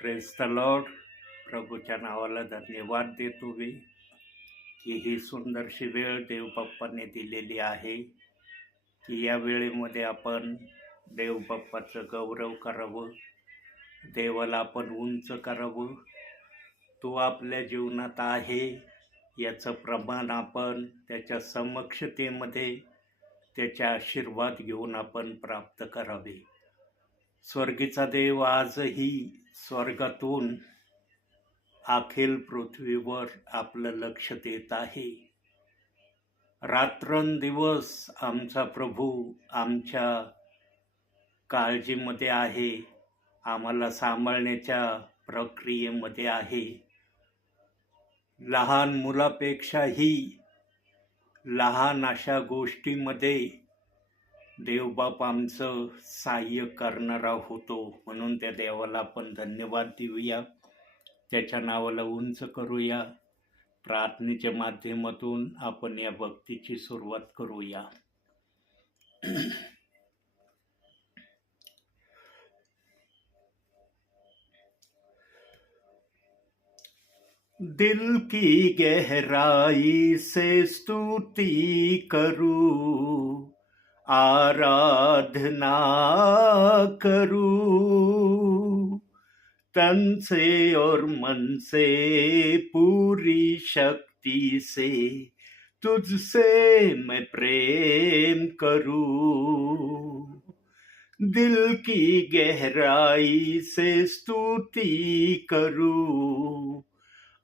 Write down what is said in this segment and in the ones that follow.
Praise the Lord. प्रभूच्या नावाला धन्यवाद देतो मी की ही सुंदरशी वेळ देवबाप्पाने दिलेली आहे की या वेळेमध्ये आपण देवबाप्पाचं गौरव करावं, देवाला आपण उंच करावं. तो आपल्या जीवनात आहे याचं प्रमाण आपण त्याच्या समक्षतेमध्ये त्याच्या आशीर्वाद घेऊन आपण प्राप्त करावे. स्वर्गीचा देव आजही स्वर्गातून अखिल पृथ्वीवर आपलं लक्ष देत आहे. रात्रंदिवस आमचा प्रभू आमच्या काळजीमध्ये आहे, आम्हाला सांभाळण्याच्या प्रक्रियेमध्ये आहे. लहान मुलापेक्षाही लहान अशा गोष्टीमध्ये देवबाप आमचं सहाय्य करणारा होतो. म्हणून त्या देवाला आपण धन्यवाद देऊया, त्याच्या नावाला उंच करूया. प्रार्थनेच्या माध्यमातून आपण या भक्तीची सुरुवात करूया. दिल की गहराई से स्तुति करूं, आराधना करूं, तन से और मन से पूरी शक्ति से तुझसे मैं प्रेम करूं. दिल की गहराई से स्तुति करूं,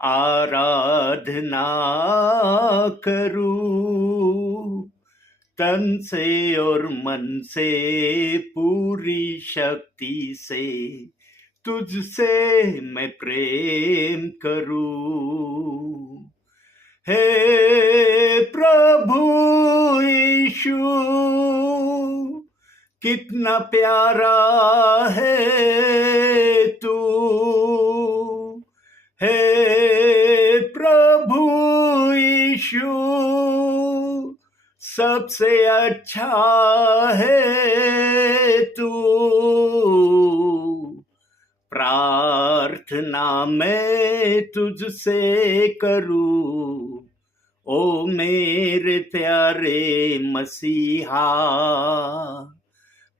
आराधना करूं, तन से और मन से पूरी शक्ति से तुझसे मैं प्रेम करूं. हे प्रभु यीशु, कितना प्यारा है तू. हे प्रभु यीशु, सबसे अच्छा है तू. प्रार्थना मैं तुझसे करूं, ओ मेरे प्यारे मसीहा.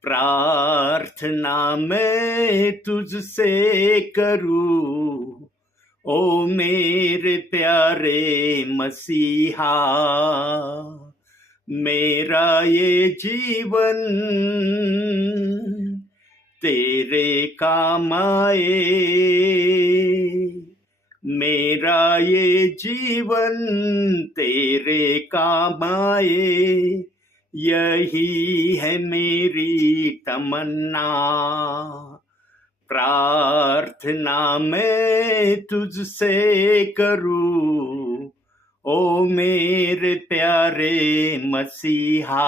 प्रार्थना मैं तुझसे करूं, ओ मेरे प्यारे मसीहा. मेरा ये जीवन तेरे काम आए, मेरा ये जीवन तेरे काम आए, यही है मेरी तमन्ना. प्रार्थना मैं तुझसे करूं, ओ मेरे प्यारे मसीहा.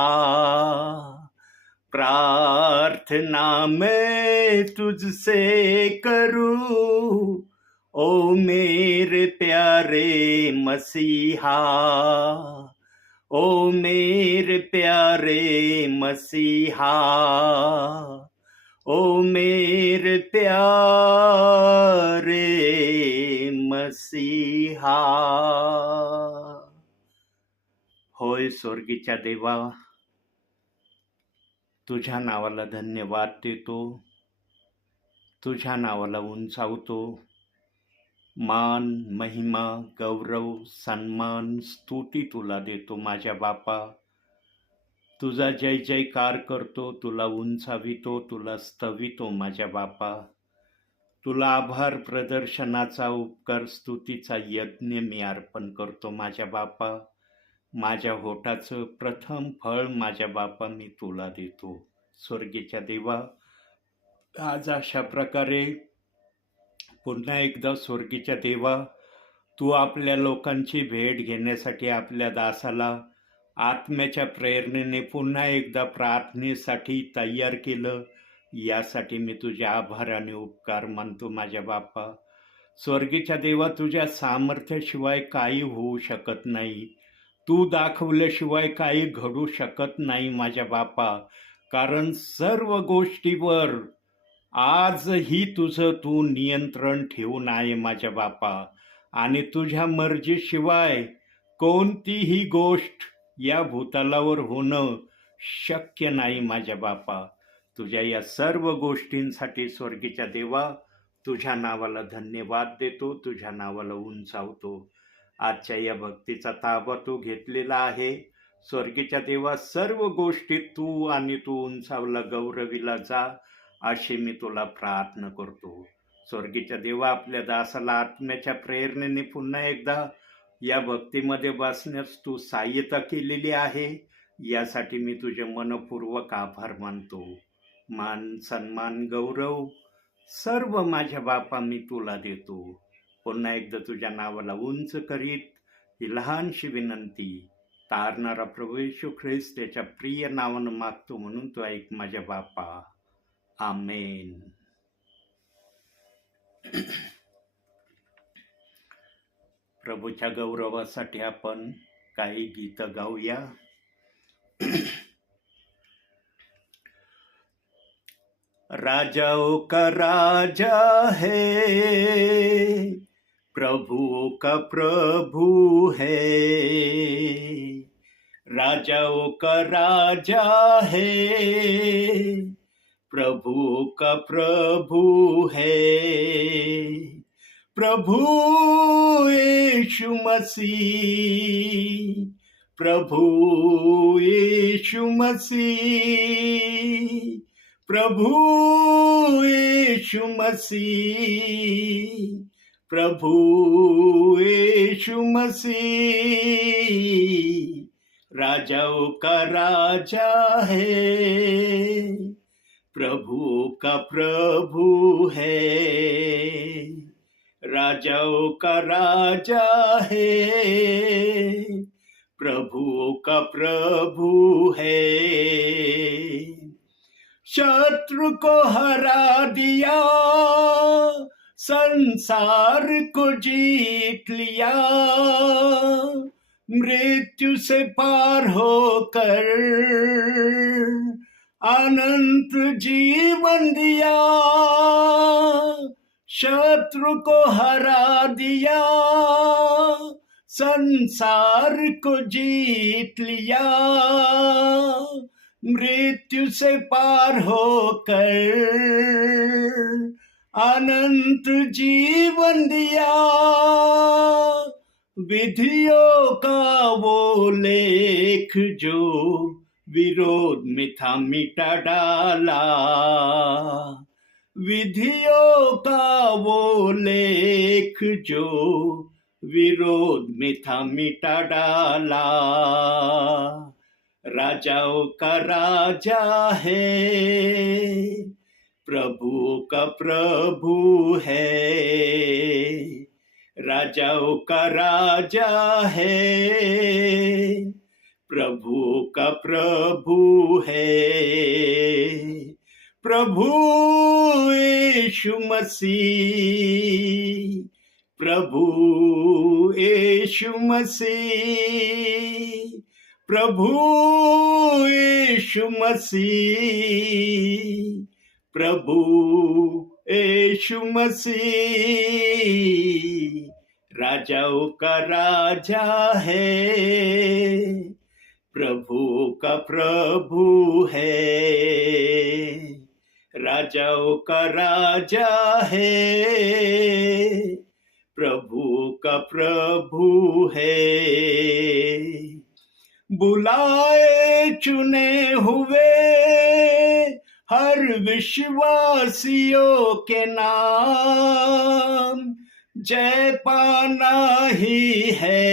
प्रार्थना मैं तुझसे करूं, ओ मेरे प्यारे मसीहा. ओ मेरे प्यारे मसीहा, ओ मेरे प्यारे मसीहा. होय स्वर्गीच्या देवा, तुझ्या नावाला धन्यवाद देतो, तुझ्या नावाला उंचावतो. मान, महिमा, गौरव, सन्मान, स्तुती तुला देतो माझ्या बापा. तुझा जय जयकार करतो, तुला उंचावितो, तुला स्तवितो माझ्या बापा. तुला आभार प्रदर्शनाचा उपकार स्तुतीचा यज्ञ मी अर्पण करतो माझ्या बापा. माझ्या होठाचं प्रथम फळ माझ्या बापा मी तुला देतो. स्वर्गीच्या देवा, आज अशा प्रकारे पुन्हा एकदा स्वर्गीच्या देवा, तू आपल्या लोकांची भेट घेण्यासाठी आपल्या दासाला आत्म्याच्या प्रेरणेने पुन्हा एकदा प्रार्थनेसाठी तयार केलं, यासाठी मी तुझे आभार आणि उपकार मानतो माझ्या बापा. स्वर्गीच्या देवा, तुझ्या सामर्थ्याशिवाय काही होऊ शकत नाही, तू दाखवल्याशिवाय काही घडू शकत नाही माझ्या बापा. कारण सर्व गोष्टीवर आजही तुझं तू नियंत्रण ठेवून आहे माझ्या बापा, आणि तुझ्या मर्जीशिवाय कोणतीही गोष्ट या भूतलावर होणं शक्य नाही माझ्या बापा. तुझ्या या सर्व गोष्टींसाठी स्वर्गीच्या देवा तुझ्या नावाला धन्यवाद देतो, तुझ्या नावाला उंचावतो. आजच्या या भक्तीचा ताबा तू घेतलेला आहे. स्वर्गीच्या देवा सर्व गोष्टीत तू आणि तू उंचावला गौरविला जा, अशी मी तुला प्रार्थना करतो. स्वर्गीच्या देवा आपल्या दासाला आत्म्याच्या प्रेरणेने पुन्हा एकदा या भक्तीमध्ये बसण्यास तू सहाय्यता केलेली आहे, यासाठी मी तुझे मनपूर्वक आभार मानतो. मान सन्मान गौरव सर्व माझ्या बापा मी तुला देतो. पुन्हा एकदा तुझ्या नावाला उंच करीत ही लहानशी विनंती तारणारा प्रभू येशू ख्रिस्त त्याच्या प्रिय नावानं मागतो, म्हणून तू ऐक माझ्या बापा. आमेन. प्रभूच्या गौरवासाठी आपण काही गीत गाऊया. राजाओं का राजा है, प्रभुओं का प्रभु है. राजाओं का राजा है, प्रभुओं का प्रभु है. प्रभु यीशु मसीह, प्रभु यीशु मसीह, प्रभु यीशु मसीह, प्रभु यीशु मसीह. राजाओं का राजा है, प्रभुओं का प्रभु है. राजाओं का राजा है, प्रभुओं का प्रभु है. शत्रु को हरा दिया, संसार को जीत लिया, मृत्यु से पार होकर अनंत जीवन दिया. शत्रु को हरा दिया, संसार को जीत लिया, मृत्यु से पार होकर अनंत जीवन दिया. विधियों का वो लेख जो विरोध में था मिटा डाला. विधियों का वो लेख जो विरोध में था मिटा डाला. राजाओं का राजा है, प्रभुओं का प्रभु है. राजाओं का राजा है, प्रभुओं का प्रभु है. प्रभु यीशु मसीह, प्रभु यीशु मसीह, प्रभु यीशु मसीह, प्रभु यीशु मसीह. राजाओं का राजा है, प्रभुओं का प्रभु है. राजाओं का राजा है, प्रभुओं का प्रभु है. बुलाए चुने हुए हर विश्वासियों के नाम जय पाना ही है.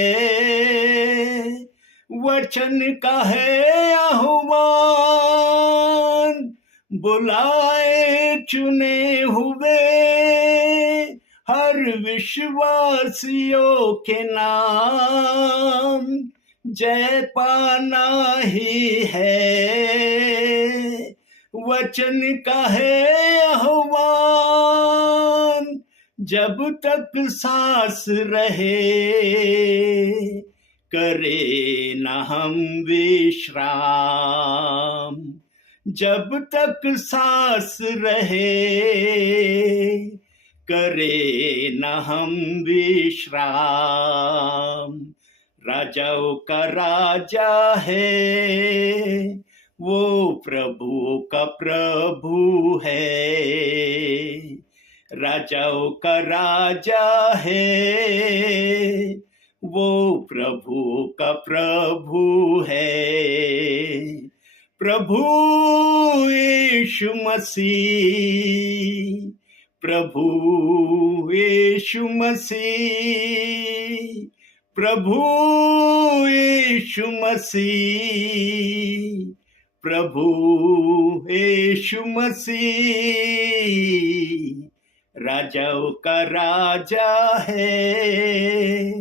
वचन का है आह्वान, बुलाए चुने हुए हर विश्वासियों के नाम जय पाना ही है. वचन का है आह्वान, जब तक सांस रहे करे न हम विश्राम. जब तक सांस रहे करे न हम विश्राम। राजाओं का राजा है, वो प्रभु का प्रभु है। राजाओं का राजा है, वो प्रभु का प्रभु है। प्रभु यीशु मसीह, प्रभु यीशु मसीह, प्रभु यीशु मसीह, प्रभु यीशु मसीह। राजाओं का राजा है,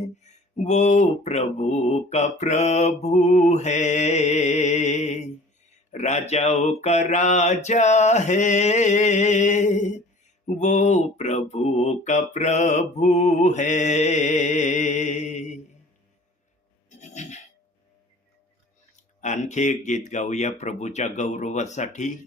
वो प्रभु का प्रभु है। राजाओं का राजा है, वो प्रभु का प्रभु है। आणखी एक गीत गाऊया प्रभूच्या गौरवासाठी.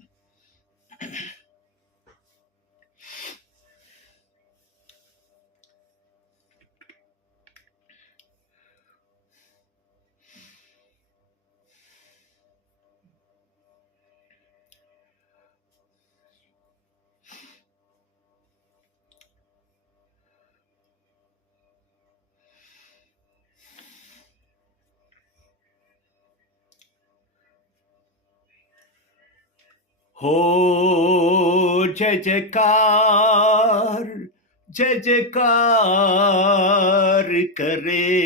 हो जय जयकार, जय जयकार करे,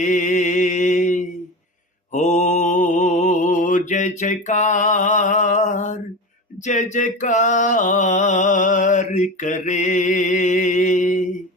हो जय जयकार, जय जयकार करे।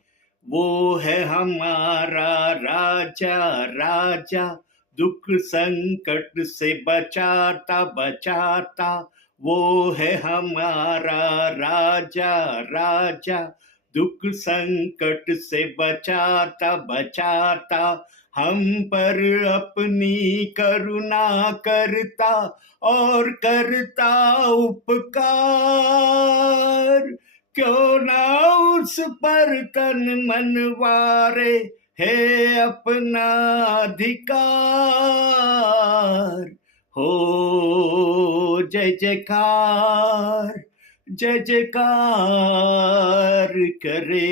वो है हमारा राजा, राजा दुख संकट से बचाता बचाता। वो है हमारा राजा, राजा दुख संकट से बचाता बचाता। हम पर अपनी करुणा करता और करता उपकार। क्यों ना उस पर तन मन वारे है अपना अधिकार। हो जय जयकार, जय जयकार करे,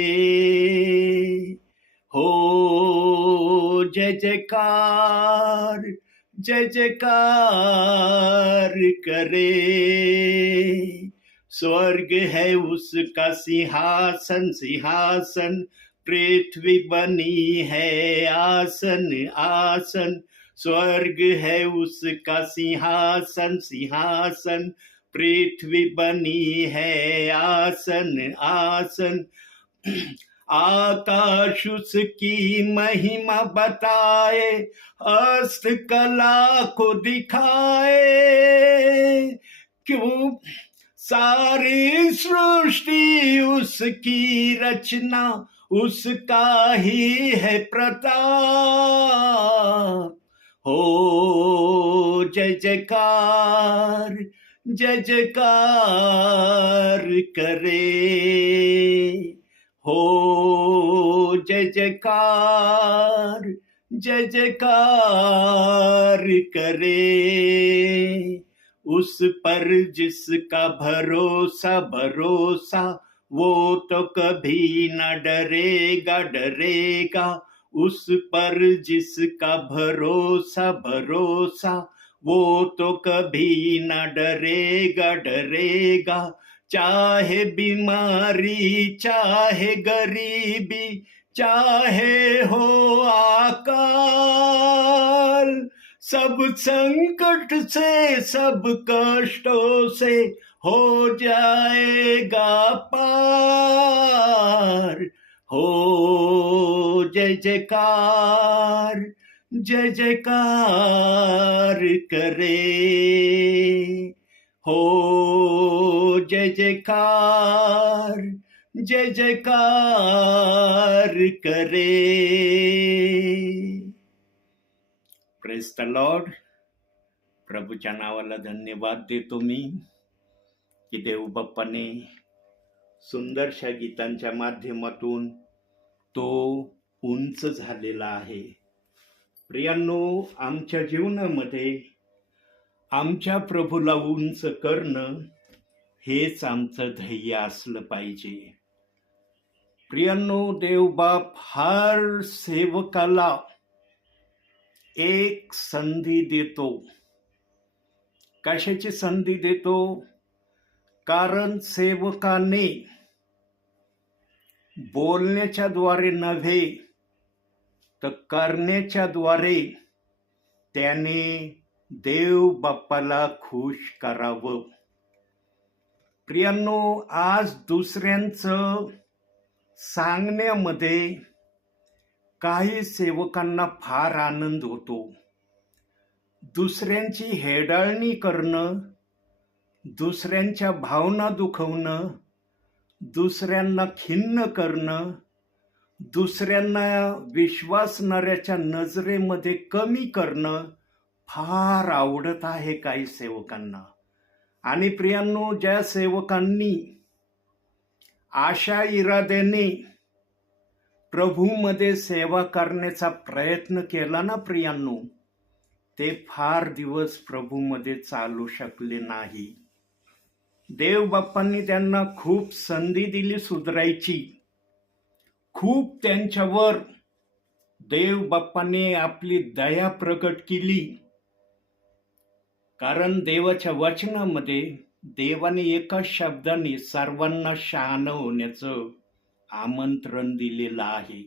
हो जय जयकार, जय जयकार करे। स्वर्ग है उसका सिंहासन, सिंहासन पृथ्वी बनी है आसन, आसन। स्वर्ग है उसका सिंहासन, सिंहासन पृथ्वी बनी है आसन, आसन। आकाश उसकी महिमा बताए, हस्तकला को दिखाए। क्यों सारी सृष्टि उसकी रचना, उसका ही है प्रताप। हो जय जयकार, जय जयकार करे, हो जय जयकार, जय जयकार करे। उस पर जिसका भरोसा भरोसा, वो तो कभी न डरेगा डरेगा। उस पर जिसका भरोसा भरोसा, वो तो कभी न डरेगा डरेगा। चाहे बीमारी, चाहे गरीबी, चाहे हो आकाल, सब संकट से सब कष्टों से हो जाएगा पार। हो जय जयकार, जय जयकार करे, हो जय जयकार, जय जयकार करे। Praise the Lord. प्रभूच्या नावाला धन्यवाद देतो मी. की देवबाप्पाने सुंदरशा गीतांच्या माध्यमातून तो उंच झालेला आहे. प्रियांनो, आमच्या जीवनामध्ये आमच्या प्रभूला उंच करणं हेच आमचं ध्येय असलं पाहिजे. प्रियांनो, देवबाप हर सेवकाला एक संधी देतो. कशाची संधी देतो? कारण सेवकाने बोलण्याच्या द्वारे नव्हे तर करण्याच्या द्वारे त्याने देव बाप्पाला खुश करावं. प्रियांनो, आज दुसऱ्यांचं सांगण्यामध्ये काही सेवकांना फार आनंद होतो. दुसऱ्यांची हेटाळणी करणं, दुसऱ्यांच्या भावना दुखवणं, दुसऱ्यांना खिन्न करणं, दुसऱ्यांना विश्वासणाऱ्याच्या नजरेमध्ये कमी करणं फार आवडत आहे काही सेवकांना. आणि प्रियांनो, ज्या सेवकांनी आशा इराद्याने प्रभूमध्ये सेवा करण्याचा प्रयत्न केला ना प्रियांनो, ते फार दिवस प्रभूमध्ये चालू शकले नाही. देव बाप्पांनी त्यांना खूप संधी दिली सुधारायची. खूप त्यांच्यावर देव बाप्पाने आपली दया प्रकट केली. कारण देवाच्या वचनामध्ये देवाने एका शब्दाने सर्वांना शहाणं होण्याचं आमंत्रण दिलेलं आहे.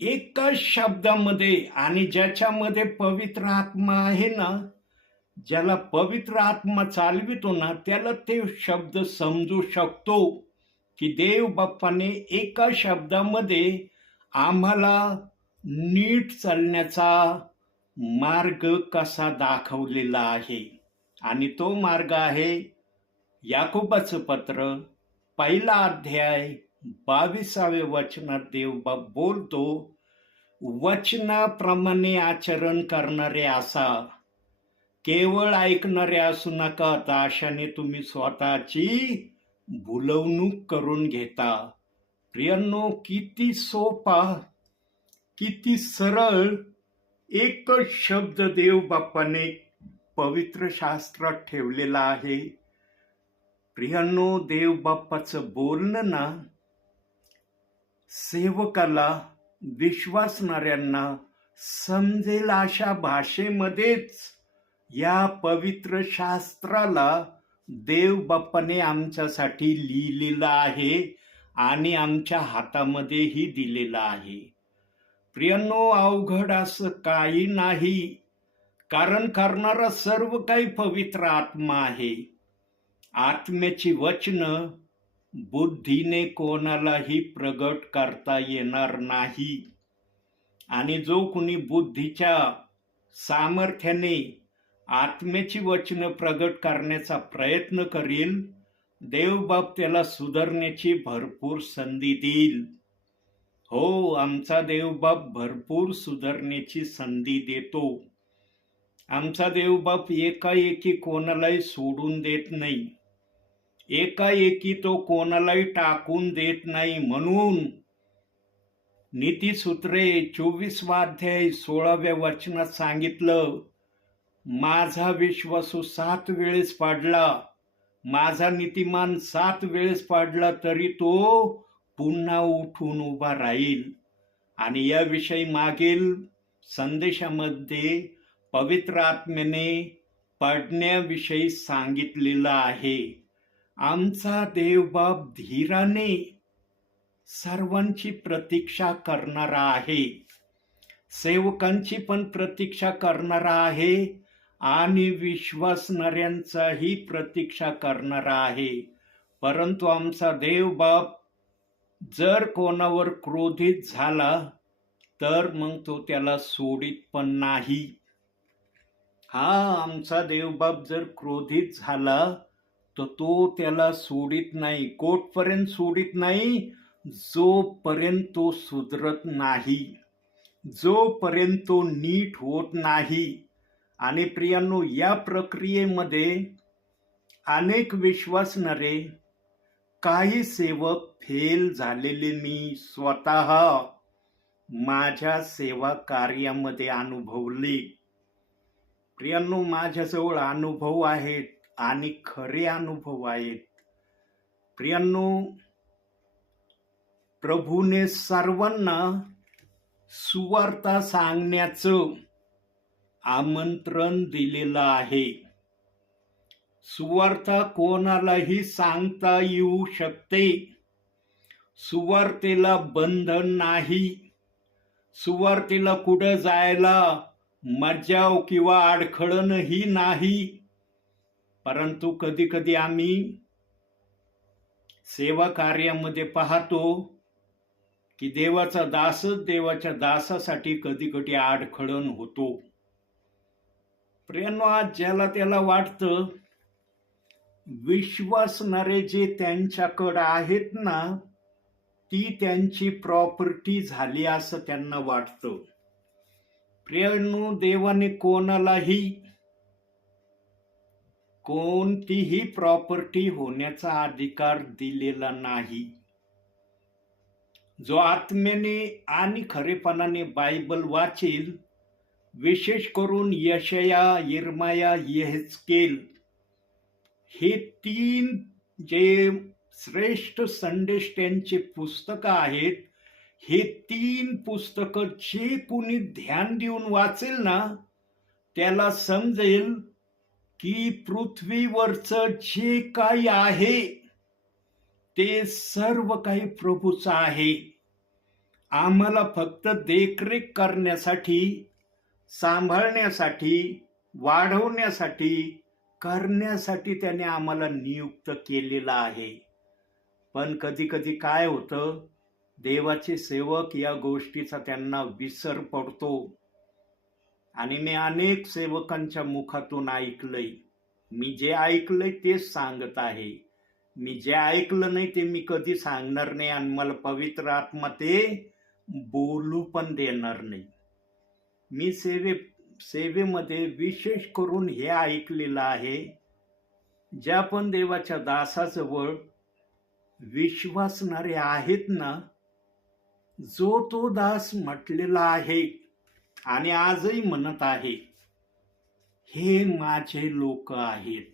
एकाच शब्दामध्ये. आणि ज्याच्यामध्ये पवित्र आत्मा आहे ना, ज्याला पवित्र आत्मा चालवितो ना, त्याला ते शब्द समजू शकतो की देव बाप्पाने एका शब्दामध्ये आम्हाला नीट चालण्याचा मार्ग कसा दाखवलेला आहे. आणि तो मार्ग आहे याकोबाचं पत्र 1 अध्याय 22व्या वचनात देवबाप बोलतो, वचनाप्रमाणे आचरण करणारे असा, केवळ ऐकणारे असू नका, तर अशाने तुम्ही स्वतःची भुलवणूक करून घेता. प्रियांनो, किती सोपा, किती सरळ एकच शब्द देव बाप्पाने पवित्र शास्त्रात ठेवलेला आहे. प्रियांनो, देव बाप्पाचं बोलणं ना सेवकाला, विश्वासणाऱ्यांना समजेल अशा भाषेमध्येच या पवित्र शास्त्राला देव बाप्पाने आमच्यासाठी लिहिलेलं आहे आणि आमच्या हातामध्येही दिलेलं आहे. प्रियांनो, अवघड असं काही नाही, कारण करणारा सर्व काही पवित्र आत्मा आहे. आत्म्याची वचनं बुद्धीने कोणालाही प्रगट करता येणार नाही. आणि जो कुणी बुद्धीच्या सामर्थ्याने आत्म्याची वचनं प्रगट करण्याचा प्रयत्न करेल, देवबाप त्याला सुधारण्याची भरपूर संधी देईल. हो, आमचा देवबाप भरपूर सुधारण्याची संधी देतो. आमचा देवबाप एकाएकी कोणालाही सोडून देत नाही. एकाएकी तो कोणालाही टाकून देत नाही. म्हणून नीतिसूत्रे 24 अध्याय 16व्या वचनात सांगितलं, माझा विश्वासू 7 वेळेस पाडला, माझा नीतिमान 7 वेळेस पाडला, तरी तो पुन्हा उठून उभा राहील. आणि याविषयी मागील संदेशामध्ये पवित्र आत्म्याने पडण्याविषयी सांगितलेलं आहे. आमचा देवबाप धीराने सर्वांची प्रतीक्षा करणारा आहे. सेवकांची पण प्रतीक्षा करणारा आहे आणि विश्वासणाऱ्यांचाही प्रतीक्षा करणारा आहे. परंतु आमचा देवबाप जर कोणावर क्रोधित झाला तर मग तो त्याला सोडित पण नाही. आमचा देवबाप जर क्रोधित झाला तर तो त्याला सोडित नाही. कोठपर्यंत सोडित नाही? जोपर्यंत तो सुधरत नाही, जोपर्यंत तो नीट होत नाही. आणि प्रियांनो, या प्रक्रियेमध्ये अनेक विश्वासणारे काही सेवक फेल झालेले मी स्वतः माझ्या सेवा कार्यामध्ये अनुभवले. प्रियांनो, माझ्याजवळ अनुभव आहेत आणि खरे अनुभव आहेत. प्रियांनो, प्रभूने सर्वांना सुवार्ता सांगण्याचं आमंत्रण दिलेलं आहे. सुवार्ता कोणालाही सांगता येऊ शकते. सुवार्तेला बंधन नाही. सुवार्तेला कुठं जायला मज्जाव किंवा अडखळणही नाही. परंतु कधी कधी आम्ही सेवा कार्यामध्ये पाहतो की देवाचा दासच देवाच्या दासासाठी कधी कधी अडखळण होतो. प्रियांनो, आज ज्याला त्याला वाटतं विश्वासणारे जे त्यांच्याकडे आहेत ना, ती त्यांची प्रॉपर्टी झाली असं त्यांना वाटतं. प्रियांनो, देवाने कोणालाही कोणतीही प्रॉपर्टी होण्याचा अधिकार दिलेला नाही. जो आत्म्याने आणि खरेपणाने बायबल वाचेल, विशेष करून यशया, यिर्मया, यहेजकेल हे 3 जे श्रेष्ठ संदेष्टांचे पुस्तकं आहेत, हे 3 पुस्तकं जे कोणी ध्यान देऊन वाचेल ना, त्याला समजेल की पृथ्वीवरचं जे काही आहे ते सर्व काही प्रभूचं आहे. आम्हाला फक्त देखरेख करण्यासाठी, सांभाळण्यासाठी, वाढवण्यासाठी, करण्यासाठी त्याने आम्हाला नियुक्त केलेला आहे. पण कधी कधी काय होतं, देवाचे सेवक या गोष्टीचा त्यांना विसर पडतो. आणि मी अनेक सेवकांच्या मुखातून ऐकलंय. मी जे ऐकलंय तेच सांगत आहे. मी जे ऐकलं नाही ते मी कधी सांगणार नाही आणि मला पवित्र आत्मा ते बोलू पण देणार नाही. मी सेवेमध्ये विशेष करून हे ऐकलेलं आहे, ज्या पण देवाच्या दासाजवळ विश्वासणारे आहेत ना, जो तो दास म्हटलेला आहे आणि आजही म्हणत आहे, हे माझे लोक आहेत.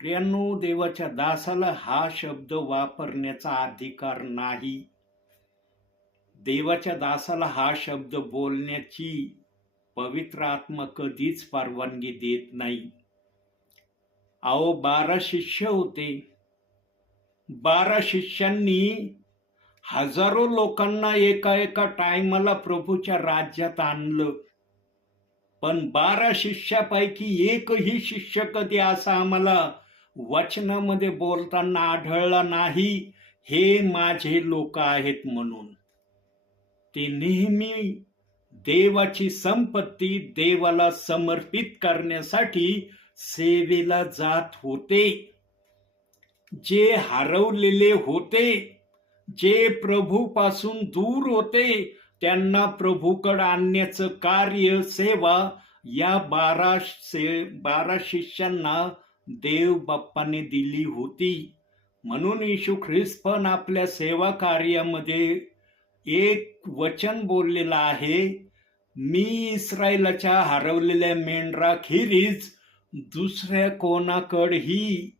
प्रियांनो, देवाच्या दासाला हा शब्द वापरण्याचा अधिकार नाही. देवाच्या दासाला हा शब्द बोलण्याची पवित्र आत्मा कधीच परवानगी देत नाही. 12 शिष्य होते. 12 शिष्यांनी हजारो लोकांना एका टायमाला प्रभूच्या राज्यात आणलं. पण 12 शिष्यापैकी एकही शिष्य कधी असा आम्हाला वचनामध्ये बोलताना आढळला नाही, हे माझे लोक आहेत म्हणून. ते नेहमी देवाची संपत्ती देवाला समर्पित करण्यासाठी सेवेला जात होते. जे हरवलेले होते, जे प्रभूपासून दूर होते, त्यांना प्रभूकडे आणण्याचं कार्य, सेवा या 12 शिष्यांना देव बाप्पाने दिली होती. म्हणून येशू ख्रिस्त पण आपल्या सेवा कार्यामध्ये एक वचन बोललेलं आहे, मी इस्रायलाच्या हरवलेल्या मेंढराखेरीज दुसऱ्या कोणाकडेही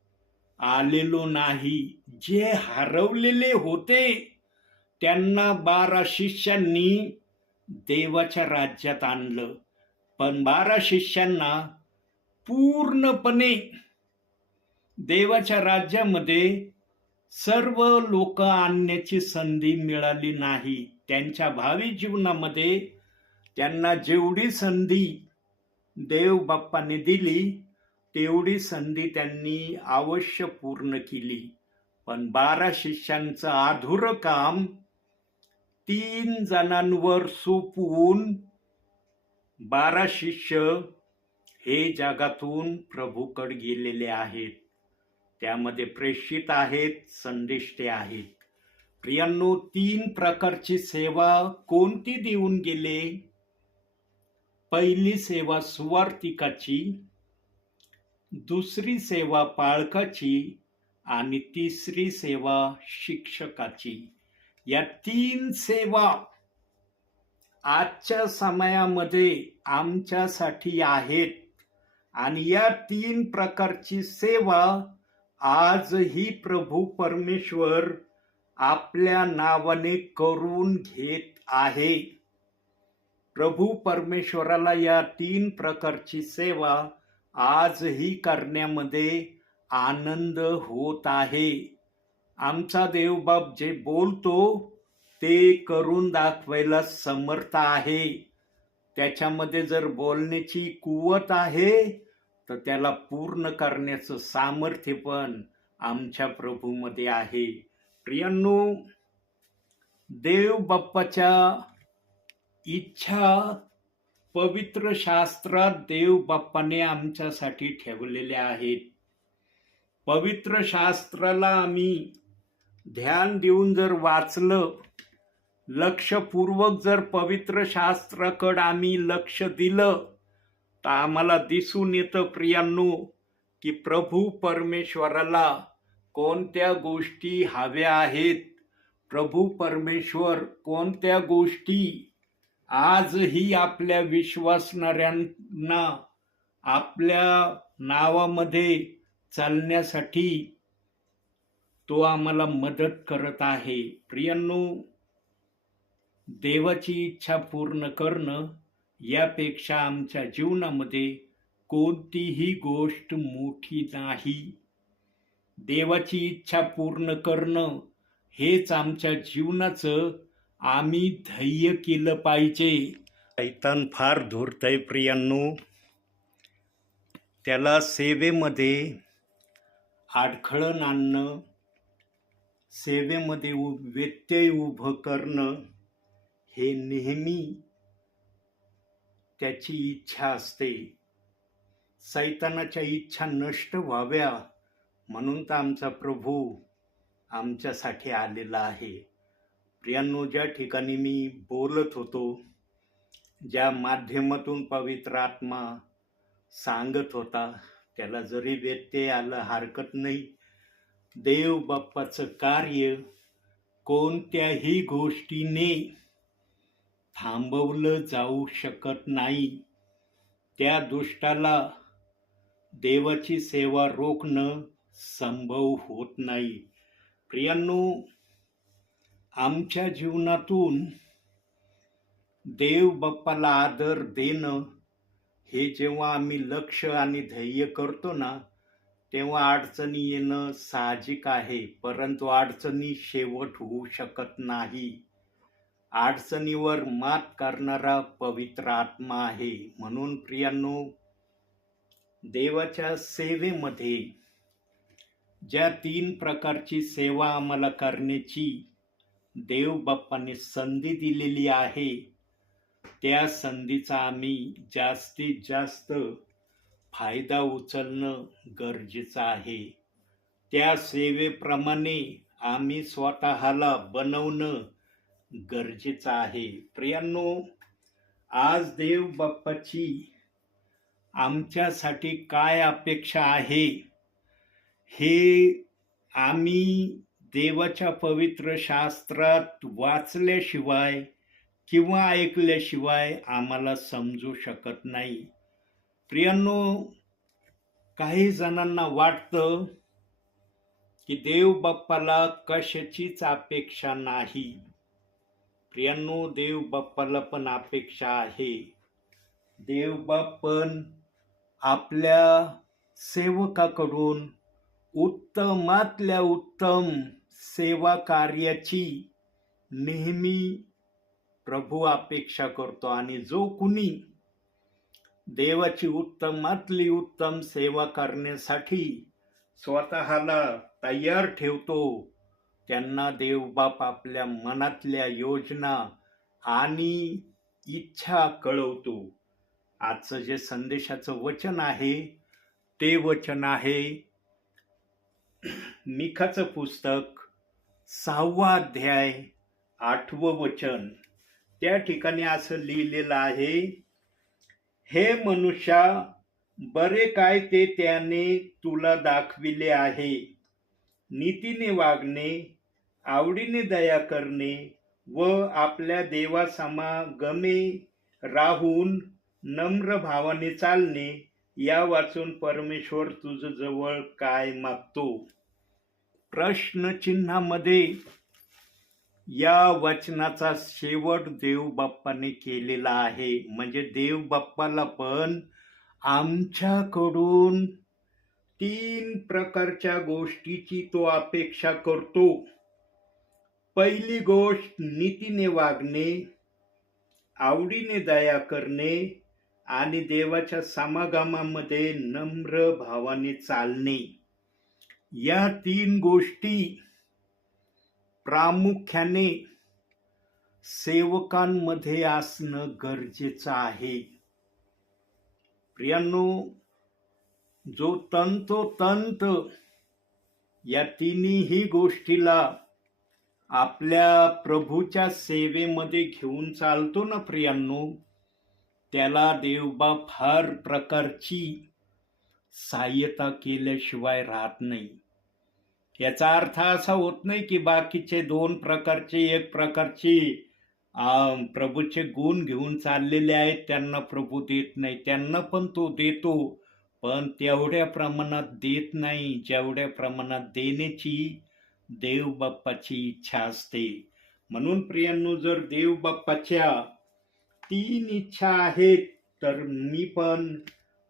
आलेलो नाही. जे हरवलेले होते त्यांना 12 शिष्यांनी देवाच्या राज्यात आणलं. पण 12 शिष्यांना पूर्णपणे देवाच्या राज्यामध्ये सर्व लोक आणण्याची संधी मिळाली नाही. त्यांच्या भावी जीवनामध्ये त्यांना जेवढी संधी देव बाप्पाने दिली, तेवढी संधी त्यांनी अवश्य पूर्ण केली. पण 12 शिष्यांचं अधुरं काम 3 जणांवर सोपवून 12 शिष्य हे जगातून प्रभूकडे गेलेले आहेत. त्यामध्ये प्रेषित आहेत, संदेष्टे आहेत. प्रियांनो, 3 प्रकारची सेवा कोणती देऊन गेले? पहिली सेवा सुवार्तिकाची, दुसरी सेवा पाळकाची आणि तिसरी सेवा शिक्षकाची. या 3 सेवा आजच्या समयामध्ये आमच्यासाठी आहेत आणि या 3 प्रकारची सेवा आजही प्रभू परमेश्वर आपल्या नावाने करून घेत आहे. प्रभू परमेश्वराला या 3 प्रकारची सेवा आजही करण्यामध्ये आनंद होत आहे. आमचा देवबाप जे बोलतो ते करून दाखवायला समर्थ आहे. त्याच्यामध्ये जर बोलण्याची कुवत आहे तर त्याला पूर्ण करण्याचं सामर्थ्य पण आमच्या प्रभूमध्ये आहे. प्रियांनो, देव बाप्पाच्या इच्छा पवित्र शास्त्रात देव बाप्पाने आमच्यासाठी ठेवलेल्या आहेत. पवित्र शास्त्राला आम्ही ध्यान देऊन जर वाचलं, लक्षपूर्वक जर पवित्र शास्त्राकडे आम्ही लक्ष दिलं तर आम्हाला दिसून येतं प्रियांनो की प्रभू परमेश्वराला कोणत्या गोष्टी हव्या आहेत. प्रभू परमेश्वर कोणत्या गोष्टी आजही आपल्या विश्वासणाऱ्यांना आपल्या नावामध्ये चालण्यासाठी तो आम्हाला मदत करत आहे. प्रियांनो, देवाची इच्छा पूर्ण करणं यापेक्षा आमच्या जीवनामध्ये कोणतीही गोष्ट मोठी नाही. देवाची इच्छा पूर्ण करणं हेच आमच्या जीवनाचं आम्ही ध्येय केलं पाहिजे. शैतान फार धूर्तय प्रियांनो. त्याला सेवेमध्ये अडखळण आणणं, सेवेमध्ये व्यत्यय उभं करणं हे नेहमी त्याची इच्छा असते. सैतानाच्या इच्छा नष्ट व्हाव्या म्हणून तर आमचा प्रभू आमच्यासाठी आलेला आहे. प्रियांनो, ज्या ठिकाणी मी बोलत होतो, ज्या माध्यमातून पवित्र आत्मा सांगत होता, त्याला जरी व्यत्यय आलं हरकत नाही. देव बाप्पाचं कार्य कोणत्याही गोष्टीने थांबवलं जाऊ शकत नाही. त्या दुष्टाला देवाची सेवा रोखणं संभव होत नाही. प्रियांनो, आमच्या जीवनातून देव बाप्पाला आदर देणं हे जेव्हा आम्ही लक्ष आणि ध्येय करतो ना, तेव्हा अडचणी येणं साहजिक आहे. परंतु अडचणी शेवट होऊ शकत नाही. अडचणीवर मात करणारा पवित्र आत्मा आहे. म्हणून प्रियांनो, देवाच्या सेवेमध्ये ज्या 3 प्रकारची सेवा आम्हाला करण्याची देव बाप्पाने संधी दिलेली आहे, त्या संधीचा आम्ही जास्तीत जास्त फायदा उचलणं गरजेचं आहे. त्या सेवेप्रमाणे आम्ही स्वतःला बनवणं गरजेचं आहे. प्रियांनो, आज देव बाप्पाची आमच्यासाठी काय अपेक्षा आहे हे आम्ही देवाच्या पवित्र शास्त्रात वाचल्याशिवाय किंवा ऐकल्याशिवाय आम्हाला समजू शकत नाही. प्रियांनो, काही जणांना वाटतं की देव बाप्पाला कशाचीच अपेक्षा नाही. प्रियांनो, देव बाप्पाला पण अपेक्षा आहे. देव बाप पण आपल्या सेवकाकडून उत्तमातल्या उत्तम सेवा कार्याची नेहमी प्रभू अपेक्षा करतो. आणि जो कुणी देवाची उत्तमातली उत्तम सेवा करण्यासाठी स्वतःला तयार ठेवतो, त्यांना देवबाप आपल्या मनातल्या योजना आणि इच्छा कळवतो. आजचं जे संदेशाचं वचन आहे ते वचन आहे मिखाचं पुस्तक 6वा अध्याय 8वं वचन. त्या ठिकाणी असं लिहिलेलं आहे, हे मनुष्या, बरे काय ते त्याने तुला दाखविले आहे. नीतीने वागणे, आवडीने दया करणे व आपल्या देवासमागमे राहून नम्र भावाने चालणे, या वाचून परमेश्वर तुझ जवळ काय मागतो. प्रश्नचिन्हामध्ये या वचनाचा शेवट देव बाप्पाने केलेला आहे. म्हणजे देव बाप्पाला पण आमच्याकडून 3 प्रकारच्या गोष्टीची तो अपेक्षा करतो. पहिली गोष्ट नीतीने वागणे, आवडीने दया करणे आणि देवाच्या समागमामध्ये नम्र भावाने चालणे. या 3 गोष्टी प्रामुख्याने सेवकांमध्ये असणं गरजेचं आहे. प्रियांनो, जो तंतोतंत या तिन्ही गोष्टीला आपल्या प्रभूच्या सेवेमध्ये घेऊन चालतो ना प्रियांनो, त्याला देवबाप हर प्रकारची सहाय्यता केल्याशिवाय राहत नाही. याचा अर्थ असा होत नाही की बाकीचे 2 प्रकारचे 1 प्रकारचे प्रभूचे गुण घेऊन चाललेले आहेत, त्यांना प्रभू देत नाही. त्यांना पण तो देतो, पण तेवढ्या प्रमाणात देत नाही जेवढ्या प्रमाणात देण्याची देव बाप्पाची इच्छा असते. म्हणून प्रियांनो, जर देव बाप्पाच्या 3 इच्छा आहेत, तर मी पण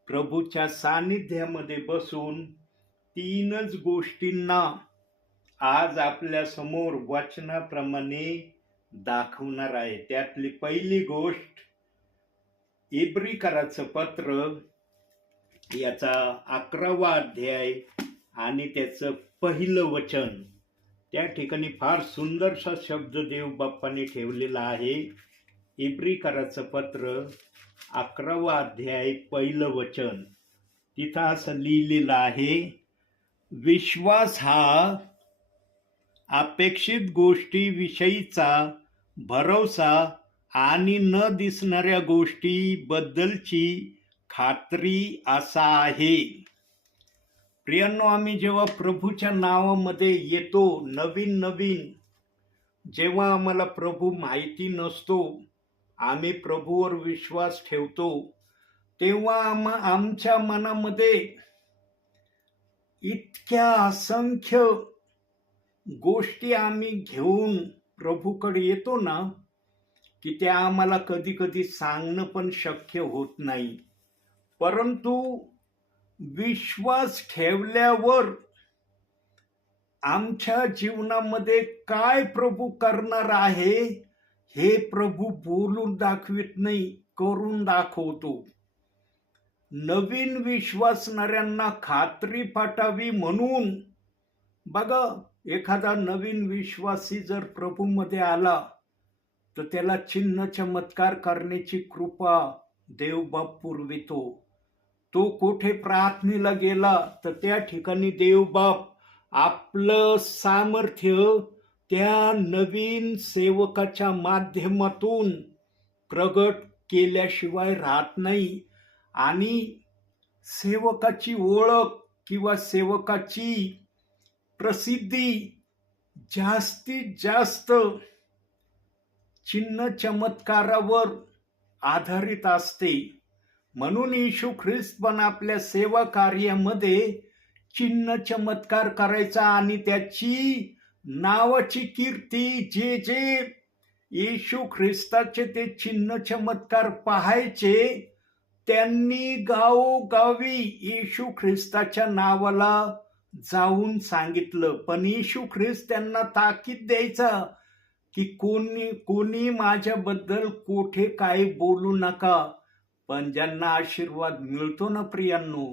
प्रभूच्या सानिध्यामध्ये बसून 3च गोष्टींना आज आपल्या समोर वचनाप्रमाणे दाखवणार आहे. त्यातली पहिली गोष्ट इब्रिकराचं पत्र याचा 11वा अध्याय आणि त्याचं पहिलं वचन. त्या ठिकाणी फार सुंदरसा शब्द देव बाप्पाने ठेवलेला आहे. इब्रिकराचं पत्र 11वा अध्याय पहिलं वचन. तिथं असं लिहिलेलं आहे, विश्वास हा अपेक्षित गोष्टीविषयीचा भरोसा आणि न दिसणाऱ्या गोष्टीबद्दलची खात्री असा आहे. प्रियांनो, आम्ही जेव्हा प्रभूच्या नावामध्ये येतो, नवीन जेव्हा आम्हाला प्रभू माहिती नसतो, आम्ही प्रभूवर विश्वास ठेवतो, तेव्हा आमच्या मनामध्ये इतक्या असंख्य गोष्टी आम्ही घेऊन प्रभूकडे येतो ना, की त्या आम्हाला कधी कधी सांगणं पण शक्य होत नाही. परंतु विश्वास ठेवल्यावर आमच्या जीवनामध्ये काय प्रभू करणार आहे हे प्रभू बोलून दाखवित नाही, करून दाखवतो. नवीन विश्वासणाऱ्यांना खात्री पाठावी म्हणून बघा, एखादा नवीन विश्वासी जर प्रभूमध्ये आला तर त्याला चिन्ह चमत्कार करण्याची कृपा देवबाप पुरवितो. तो कुठे प्रार्थनेला गेला तर त्या ठिकाणी देवबाप आपलं सामर्थ्य त्या नवीन सेवकाच्या माध्यमातून प्रगट केल्याशिवाय राहत नाही. आणि सेवकाची ओळख किंवा सेवकाची प्रसिद्धी जास्तीत जास्त चिन्ह चमत्कारावर आधारित असते. म्हणून येशू ख्रिस्त पण आपल्या सेवा कार्यामध्ये चिन्ह चमत्कार करायचा आणि त्याची नावाची कीर्ती, जे जे येशू ख्रिस्ताचे ते चिन्ह चमत्कार पाहायचे, त्यांनी गावोगावी येशू ख्रिस्ताच्या नावाला जाऊन सांगितलं. पण येशू ख्रिस्त त्यांना ताकीद द्यायचा की कोणी माझ्याबद्दल कोठे काही बोलू नका, पण ज्यांना आशीर्वाद मिळतो ना प्रियांनो,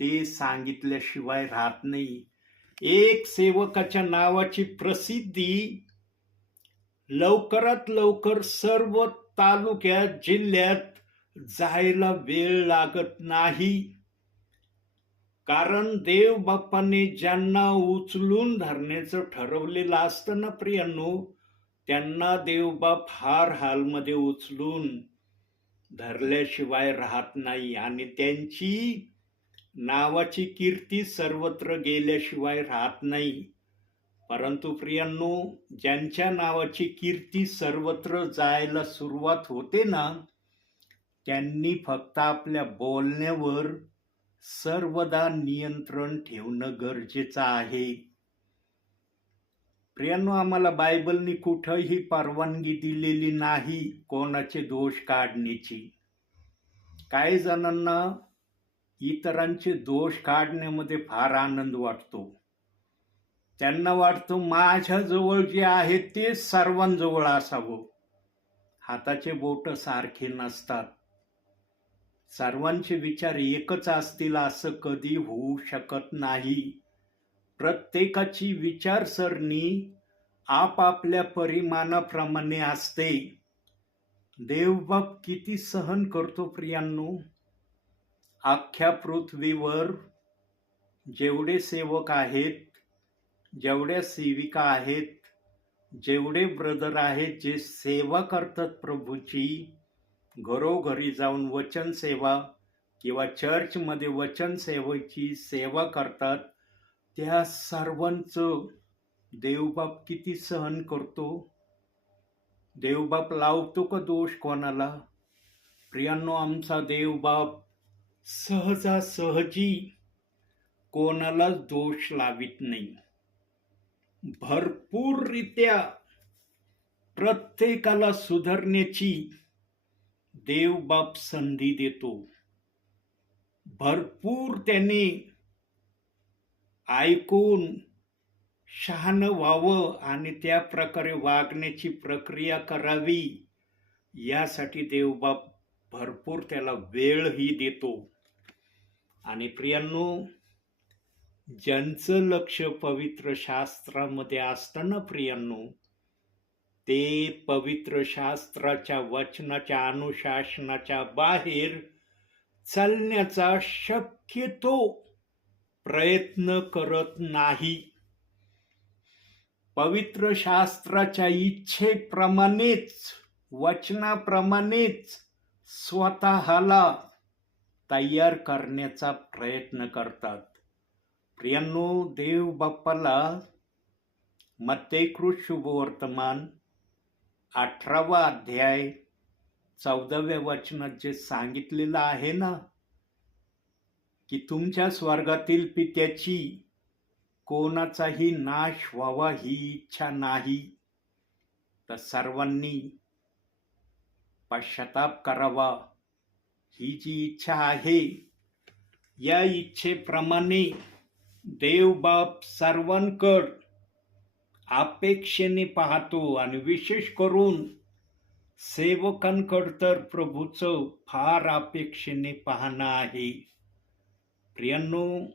ते सांगितल्याशिवाय राहत नाही. एक सेवकाच्या नावाची प्रसिद्धी लवकरात लवकर सर्व तालुक्यात, जिल्ह्यात जायला वेळ लागत नाही. कारण देव बाप्पाने ज्यांना उचलून धरण्याचं ठरवलेलं असतं ना प्रियांनो, त्यांना देवबाप हार हालमध्ये उचलून धरल्याशिवाय राहत नाही आणि त्यांची नावाची कीर्ती सर्वत्र गेल्याशिवाय राहत नाही. परंतु प्रियांनो, ज्यांच्या नावाची कीर्ती सर्वत्र जायला सुरुवात होते ना, त्यांनी फक्त आपल्या बोलण्यावर सर्वदा नियंत्रण ठेवणं गरजेचं आहे. प्रियांनो, आम्हाला बायबलनी कुठंही परवानगी दिलेली नाही कोणाचे दोष काढण्याची. काही जणांना इतरांचे दोष काढण्यामध्ये फार आनंद वाटतो. त्यांना वाटतं माझ्याजवळ जे आहे ते सर्वांजवळ असावं. हाताचे बोट सारखे नसतात. सर्वांचे विचार एकच असतील असं कधी होऊ शकत नाही. प्रत्येकाची विचारसरणी आपापल्या परिमाणाप्रमाणे असते. देवबाप किती सहन करतो प्रियांनो. अख्ख्या पृथ्वीवर जेवढे सेवक आहेत, जेवढ्या सेविका आहेत, जेवढे ब्रदर आहेत जे सेवा करतात प्रभूची, घरोघरी जाऊन वचन सेवा किंवा चर्चमध्ये वचन सेवेची सेवा करतात, त्या सर्वांचं देवबाप किती सहन करतो. देवबाप लावतो का दोष कोणाला? प्रियांनो, आमचा देवबाप सहजासहजी कोणालाच दोष लावित नाही. भरपूररित्या प्रत्येकाला सुधारण्याची देवबाप संधी देतो. भरपूर त्याने ऐकून शहाणं व्हावं आणि त्या प्रकारे वागण्याची प्रक्रिया करावी, यासाठी देवबाप भरपूर त्याला वेळही देतो. आणि प्रियांनो, ज्यांचं लक्ष पवित्र शास्त्रामध्ये असतं ना प्रियांनो, ते पवित्र शास्त्राच्या वचनाच्या अनुशासनाच्या बाहेर चालण्याचा शक्यतो प्रयत्न करत नाही. पवित्र शास्त्राच्या इच्छेप्रमाणेच, वचनाप्रमाणेच स्वतःला तयार करण्याचा प्रयत्न करतात. प्रियांनो, देव बाप्पाला मत्तेकृत शुभवर्तमान 18वा अध्याय 14व्या वचनात जे सांगितलेलं आहे ना, की तुमच्या स्वर्गातील पित्याची कोणाचाही नाश व्हावा ही इच्छा नाही, तर सर्वांनी पश्चाताप करावा ही जी इच्छा आहे, या इच्छेप्रमाणे देवबाप सर्वांकडे अपेक्षेने पाहतो आणि विशेष करून सेवकांकडे तर प्रभूचं फार अपेक्षेने पाहणं आहे. प्रियांनो,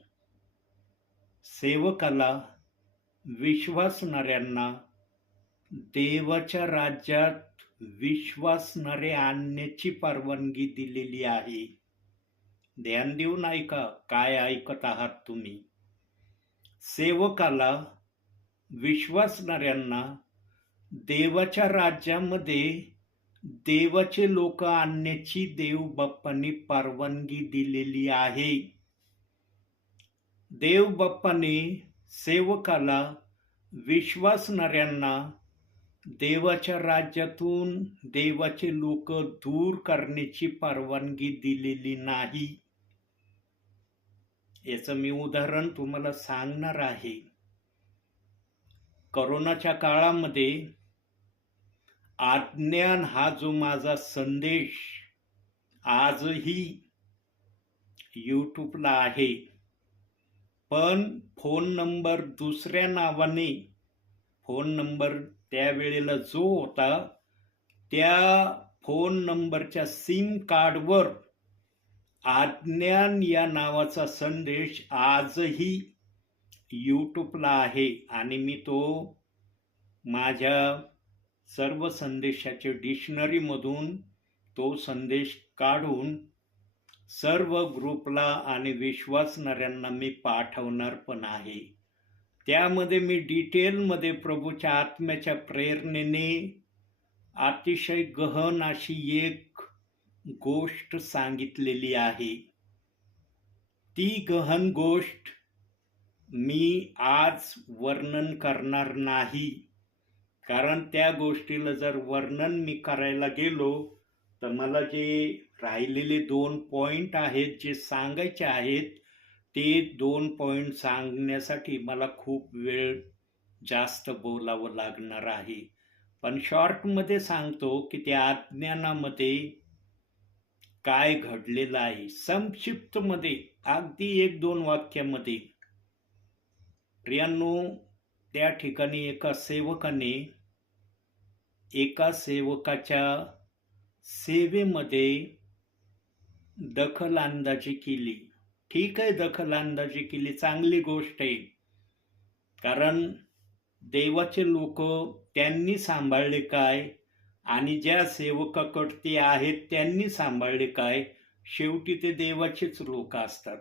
सेवकाला, विश्वासणाऱ्यांना देवाच्या राज्यात विश्वासणारे आणण्याची परवानगी दिलेली आहे. ध्यान देऊन ऐका, काय ऐकत आहात तुम्ही. सेवकाला, विश्वासणाऱ्यांना देवाच्या राज्यामध्ये देवाचे लोक आणण्याची देवबाप्पांनी परवानगी दिलेली आहे. देवबाप्पाने सेवकाला, विश्वासणाऱ्यांना देवाच्या राज्यातून देवाचे लोक दूर करण्याची परवानगी दिलेली नाही. याचं मी उदाहरण तुम्हाला सांगणार आहे. कोरोनाच्या काळामध्ये अज्ञान हा जो माझा संदेश आजही यूट्यूबला आहे, पण फोन नंबर दुसऱ्या नावाने, फोन नंबर त्यावेळेला जो होता त्या फोन नंबरच्या सिम कार्डवर अज्ञान या नावाचा संदेश आजही यूट्यूबला आहे. आणि मी तो माझ्या सर्व संदेशाचे डिक्शनरीमधून तो संदेश काढून सर्व ग्रुपला आणि विश्वासणाऱ्यांना मी पाठवणार पण आहे. त्यामध्ये मी डिटेलमध्ये प्रभूच्या आत्म्याच्या प्रेरणेने अतिशय गहन अशी एक गोष्ट सांगितलेली आहे. ती गहन गोष्ट मी आज वर्णन करणार नाही, कारण त्या गोष्टीला जर वर्णन मी करायला गेलो तर मला जे राहिलेले 2 पॉइंट आहेत जे सांगायचे आहेत, ते 2 पॉइंट सांगण्यासाठी मला खूप वेळ जास्त बोलावं लागणार आहे. पण शॉर्टमध्ये सांगतो की त्या अज्ञानामध्ये काय घडलेलं आहे, संक्षिप्तमध्ये अगदी 1-2 वाक्यामध्ये. प्रियांनो, त्या ठिकाणी एका सेवकाच्या सेवेमध्ये दखलंदाजी केली. ठीक आहे, दखलंदाजी केली, चांगली गोष्ट आहे. कारण देवाचे लोक त्यांनी सांभाळले काय आणि ज्या सेवकाकडे आहेत त्यांनी सांभाळले काय, शेवटी ते देवाचेच लोक असतात.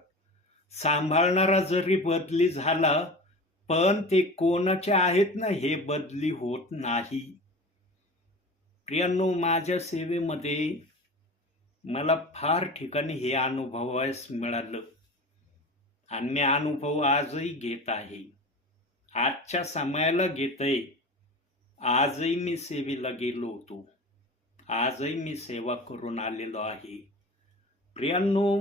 सांभाळणारा जरी बदली झाला पण ते कोणाचे आहेत ना हे बदली होत नाही. प्रियांनो, माझ्या सेवेमध्ये मला फार ठिकाणी हे अनुभवायस मिळालं आणि मी अनुभव आजही घेत आहे. आजच्या समयाला घेतय. आजही मी सेवेला गेलो होतो. आजही मी सेवा करून आलेलो आहे. प्रियांनो,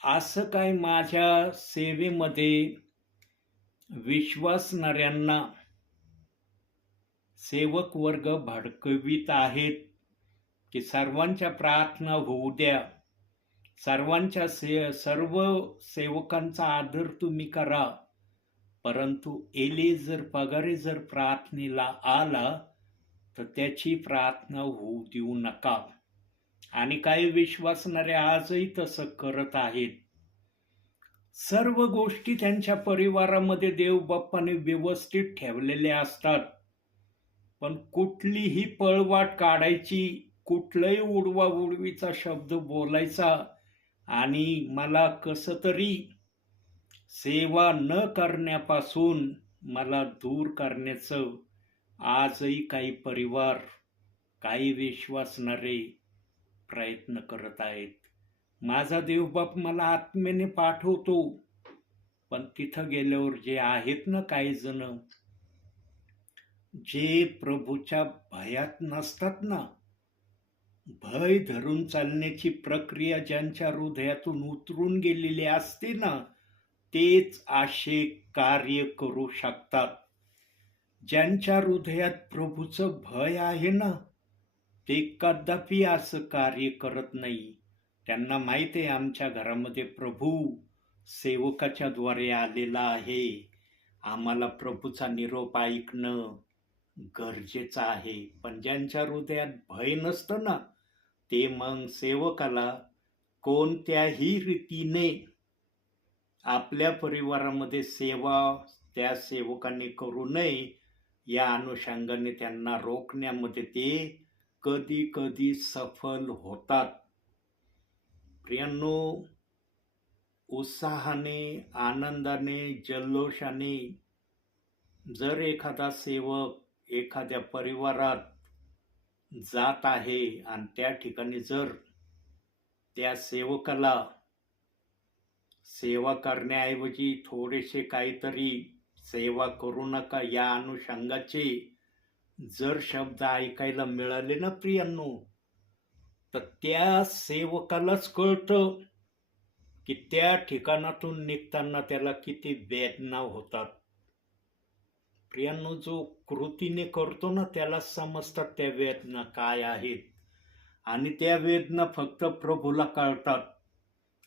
असं काय माझ्या सेवेमध्ये विश्वासणाऱ्यांना सेवक वर्ग भडकवीत आहेत की सर्वांच्या प्रार्थना होऊ द्या, सर्व सेवकांचा आदर तुम्ही करा, परंतु एलिएझर पगारे जर प्रार्थनेला आला तर त्याची प्रार्थना होऊ देऊ नका. आणि काही विश्वासणारे आजही तसं करत आहेत. सर्व गोष्टी त्यांच्या परिवारामध्ये देव बाप्पाने व्यवस्थित ठेवलेल्या असतात, पण कुठलीही पळवाट काढायची, कुठलाही उडवाउडवीचा शब्द बोलायचा आणि मला कसं तरी सेवा न करण्यापासून मला दूर करण्याचं आजही काही परिवार, काही विश्वासणारे प्रयत्न करत आहेत. माझा देवबाप मला आत्मेने पाठवतो, पण तिथं गेल्यावर जे आहेत ना काही जण, जे प्रभूच्या भयात नसतात ना, भय धरून चालण्याची प्रक्रिया ज्यांच्या हृदयातून उतरून गेलेली असते ना, तेच असे कार्य करू शकतात. ज्यांच्या हृदयात प्रभूचं भय आहे ना, ते कदापि असं कार्य करत नाही. त्यांना माहिती आहे आमच्या घरामध्ये प्रभू सेवकाच्या द्वारे आलेला आहे, आम्हाला प्रभूचा निरोप ऐकणं गरजेचं आहे. पण ज्यांच्या हृदयात भय नसतं ना, ते मग सेवकाला कोणत्याही रीतीने आपल्या परिवारामध्ये सेवा त्या सेवकाने करू नये या अनुषंगाने त्यांना रोखण्यामध्ये ते कधी कधी सफल होतात. प्रियांनो, उत्साहाने, आनंदाने, जल्लोषाने जर एखादा सेवक एखाद्या परिवारात जात आहे आणि त्या ठिकाणी जर त्या सेवकाला सेवा करण्याऐवजी थोडेसे काहीतरी सेवा करू नका या अनुषंगाचे जर शब्द ऐकायला मिळाले ना प्रियांनो, तर त्या सेवकालाच कळतं की त्या ठिकाणातून निघताना त्याला किती वेदना होतात. प्रियांनो, जो कृतीने करतो ना त्याला समजतात त्या वेदना काय आहेत आणि त्या वेदना फक्त प्रभूला कळतात.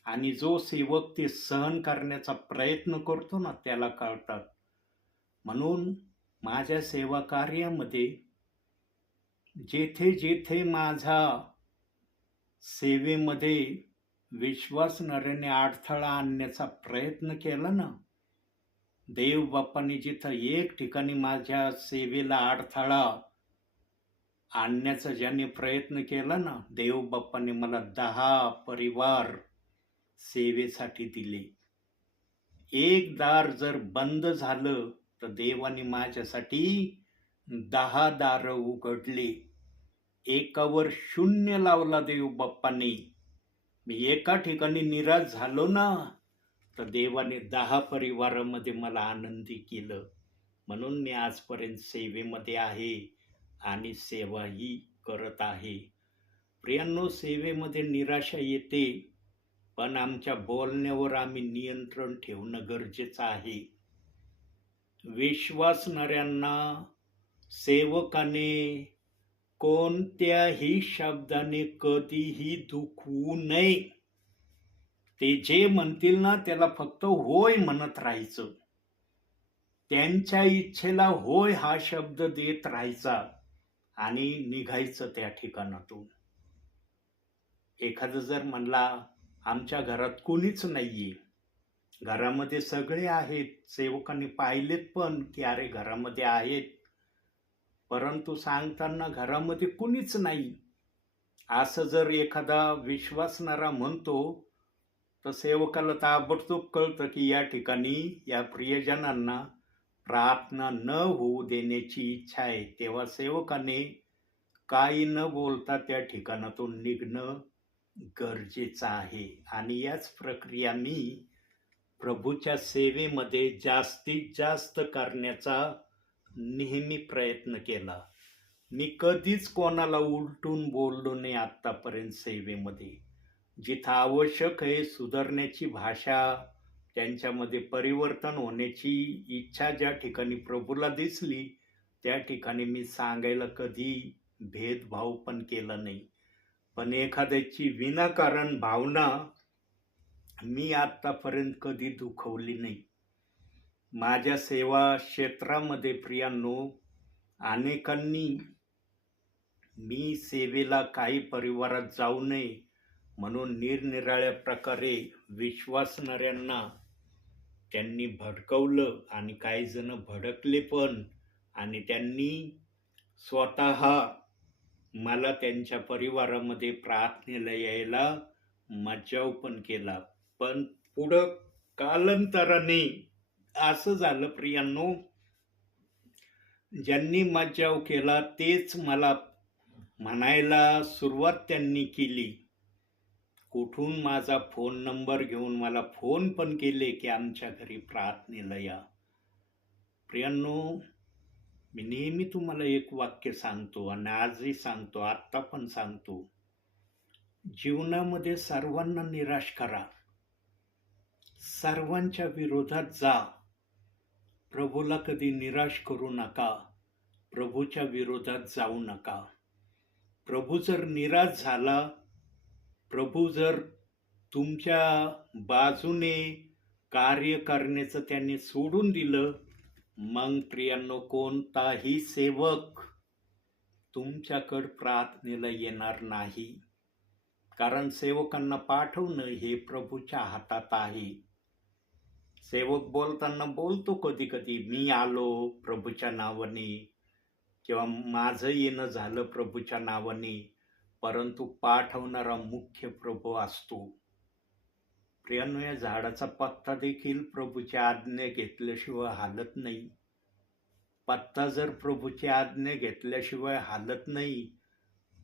आणि जो सेवक ते सहन करण्याचा प्रयत्न करतो ना त्याला कळतात. म्हणून माझ्या सेवा कार्यामध्ये जेथे जेथे माझा सेवेमध्ये विश्वासणाऱ्याने अडथळा आणण्याचा प्रयत्न केला ना, देव बाप्पाने जिथं एक ठिकाणी माझ्या सेवेला अडथळा आणण्याचा ज्याने प्रयत्न केला ना, देव बाप्पाने मला 10 परिवार सेवेसाठी दिले. एक दार जर बंद झालं तर देवाने माझ्यासाठी 10 दार उघडले. एकावर 0 लावला देव बाप्पाने. मी एका ठिकाणी निराश झालो ना, तर देवाने 10 परिवारामध्ये मला आनंदी केलं. म्हणून मी आजपर्यंत सेवेमध्ये आहे आणि सेवाही करत आहे. प्रियांनो, सेवेमध्ये निराशा येते, पण आमच्या बोलण्यावर आम्ही नियंत्रण ठेवणं गरजेचं आहे. विश्वासणाऱ्यांना सेवकाने कोणत्याही शब्दाने कधीही दुखवू नये. ते जे म्हणतील ना त्याला फक्त होय म्हणत राहायचं. त्यांच्या इच्छेला होय हा शब्द देत राहायचा आणि निघायचं त्या ठिकाणातून. एखादं जर म्हणला आमच्या घरात कोणीच नाहीये, घरामध्ये सगळे आहेत, सेवकांनी पाहिलेत पण की अरे घरामध्ये आहेत, परंतु सांगताना घरामध्ये कुणीच नाही, असं जर एखादा विश्वासणारा म्हणतो, तर सेवकाला ताबडतोब कळतं की या ठिकाणी या प्रियजनांना प्रार्थना न होऊ देण्याची इच्छा आहे. तेव्हा सेवकाने काही न बोलता त्या ठिकाणातून निघणं गरजेचं आहे. आणि याच प्रक्रिया मी प्रभूच्या सेवेमध्ये जास्तीत जास्त करण्याचा नेहमी प्रयत्न केला. मी कधीच कोणाला उलटून बोललो नाही आत्तापर्यंत सेवेमध्ये. जिथं आवश्यक आहे सुधारण्याची भाषा, त्यांच्यामध्ये परिवर्तन होण्याची इच्छा ज्या ठिकाणी प्रभूला दिसली, त्या ठिकाणी मी सांगायला कधी भेदभाव पण केला नाही. पण एखाद्याची विनाकारण भावना मी आत्तापर्यंत कधी दुखवली नाही. माझ्या सेवा क्षेत्रामध्ये प्रियांनो, अनेकांनी मी सेवेला काही परिवारात जाऊ नये म्हणून निरनिराळ्या प्रकारे विश्वासणाऱ्यांना त्यांनी भडकवलं आणि काही जण भडकले पण. आणि त्यांनी स्वतः मला त्यांच्या परिवारामध्ये प्रार्थनेला यायला मज्जाव पण केला. पण पुढं कालांतराने असं झालं प्रियांनो, ज्यांनी मज्जाव केला तेच मला म्हणायला सुरुवात त्यांनी केली. कुठून माझा फोन नंबर घेऊन मला फोन पण केले की आमच्या घरी प्रार्थनेला या. प्रियांनो, मी नेहमी तुम्हाला एक वाक्य सांगतो आणि आजही सांगतो, आत्ता पण सांगतो, जीवनामध्ये सर्वांना निराश करा, सर्वांच्या विरोधात जा, प्रभूला कधी निराश करू नका, प्रभूच्या विरोधात जाऊ नका. प्रभू जर निराश झाला, प्रभू जर तुमच्या बाजूने कार्य करण्याचं त्याने सोडून दिलं, मग प्रियांनो कोणताही सेवक तुमच्याकडे प्रार्थनेला येणार नाही. कारण सेवकांना पाठवणं हे प्रभूच्या हातात आहे. सेवक बोलताना बोलतो कधी कधी मी आलो प्रभूच्या नावाने किंवा माझं येणं झालं प्रभूच्या नावाने, परंतु पाठवणारा मुख्य प्रभू असतो. प्रियांनो, या झाडाचा पत्ता देखील प्रभूची आज्ञा घेतल्याशिवाय हालत नाही. पत्ता जर प्रभूची आज्ञा घेतल्याशिवाय हालत नाही,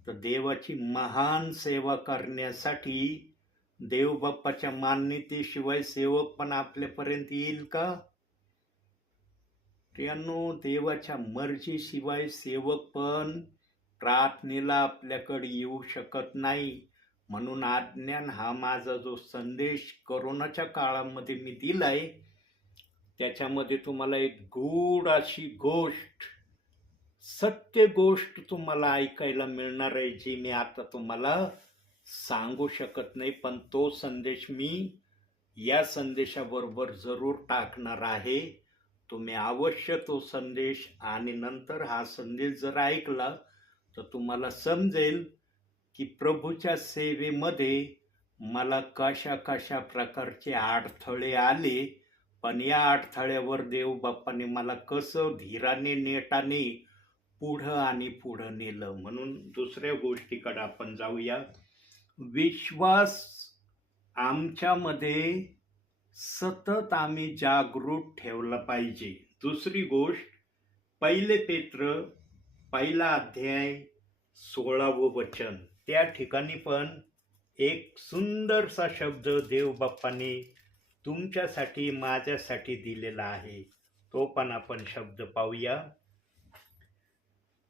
तर देवाची महान सेवा करण्यासाठी देवबाप्पाच्या मान्यतेशिवाय सेवक पण आपल्यापर्यंत येईल का? प्रियांनो, देवाच्या मर्जीशिवाय सेवक पण प्रार्थनेला आपल्याकडे येऊ शकत नाही. म्हणून आज्ञान हा माझा जो संदेश कोरोनाच्या काळामध्ये मी दिलाय, त्याच्यामध्ये तुम्हाला एक गूढ अशी गोष्ट, सत्य गोष्ट तुम्हाला ऐकायला मिळणार आहे, जी मी आता तुम्हाला सांगू शकत नाही. पण तो संदेश मी या संदेशाबरोबर जरूर टाकणार आहे. तुम्ही अवश्य तो संदेश आणि नंतर हा संदेश जर ऐकला तर तुम्हाला समजेल की प्रभूच्या सेवेमध्ये मला कशा कशा प्रकारचे अडथळे आले, पण या अडथळ्यावर देवबाप्पाने मला कसं धीराने नेटाने पुढं आणि पुढं नेलं. म्हणून दुसऱ्या गोष्टीकडे आपण जाऊया. विश्वास आमच्यामध्ये सतत आम्ही जागृत ठेवला पाहिजे. दुसरी गोष्ट, 1 पेत्र 1 अध्याय 16वं वचन. त्या ठिकाणी पण एक सुंदरसा शब्द देव बाप्पाने तुमच्यासाठी माझ्यासाठी दिलेला आहे. तो पण आपण शब्द पाहूया.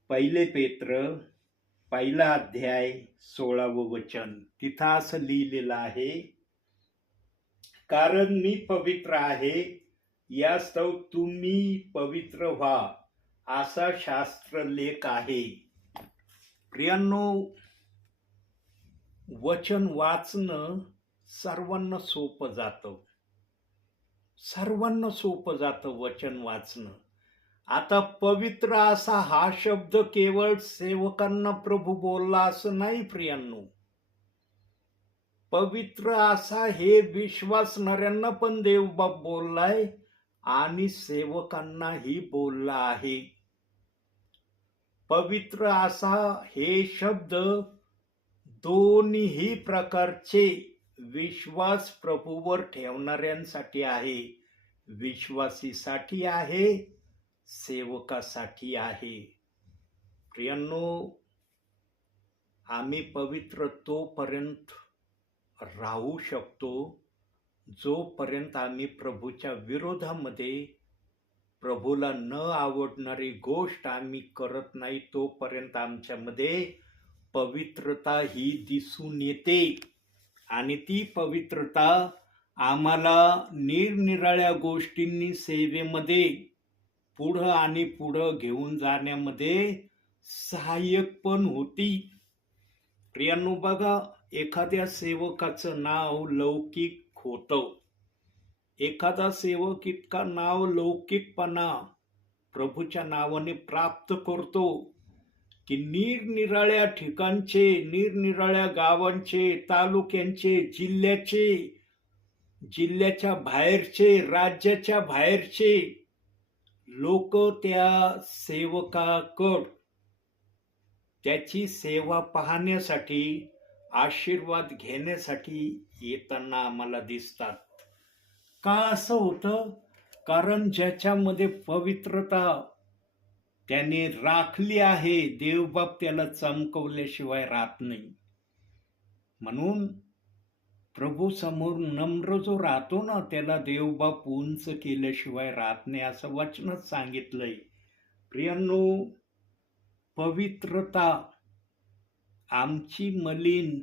1 पेत्र 1 अध्याय 16वं वचन. तिथं असं लिहिलेलं आहे, कारण मी पवित्र आहे, यास्तव तुम्ही पवित्र व्हा, असा शास्त्रलेख आहे. प्रियांनो, वचन वाचणं सर्वांना सोपं जातं. सर्वांना सोपं जातं वचन वाचणं. आता पवित्र असा हा शब्द केवळ सेवकांना प्रभू बोलला असं नाही प्रियांनो. पवित्र असा हे विश्वासणाऱ्यांना पण देवबाप बोललाय आणि सेवकांनाही बोलला आहे. पवित्र असा हे शब्द दोन्ही प्रकारचे विश्वास प्रभूवर ठेवणाऱ्यांसाठी आहे. विश्वासीसाठी आहे, सेवकासाठी आहे. प्रियांनो, आम्ही पवित्र तोपर्यंत राहू शकतो जोपर्यंत आम्ही प्रभूच्या विरोधामध्ये प्रभूला न आवडणारी गोष्ट आम्ही करत नाही, तोपर्यंत आमच्यामध्ये पवित्रता ही दिसून येते. आणि ती पवित्रता आम्हाला निरनिराळ्या गोष्टींनी सेवेमध्ये पुढं आणि पुढं घेऊन जाण्यामध्ये सहाय्यक पण होती. प्रियांनो, बघा, एखाद्या सेवकाचं नाव लौकिक होतं. एखादा सेवक इतका नाव लौकिकपणा प्रभूच्या नावाने प्राप्त करतो की निरनिराळ्या ठिकाणचे, निरनिराळ्या गावांचे, तालुक्यांचे, जिल्ह्याच्या बाहेरचे, राज्याच्या बाहेरचे लोक त्या सेवकाकडं त्याची सेवा पाहण्यासाठी, आशीर्वाद घेण्यासाठी येताना आम्हाला दिसतात. का असं होतं? कारण ज्याच्यामध्ये पवित्रता त्याने राखली आहे, देवबाप त्याला चमकवल्याशिवाय राहत नाही. म्हणून प्रभू समोर नम्र जो राहतो ना, त्याला देवबाप उंच केल्याशिवाय राहत नाही, असं वचनच सांगितलंय. प्रियांनो, पवित्रता आमची मलिन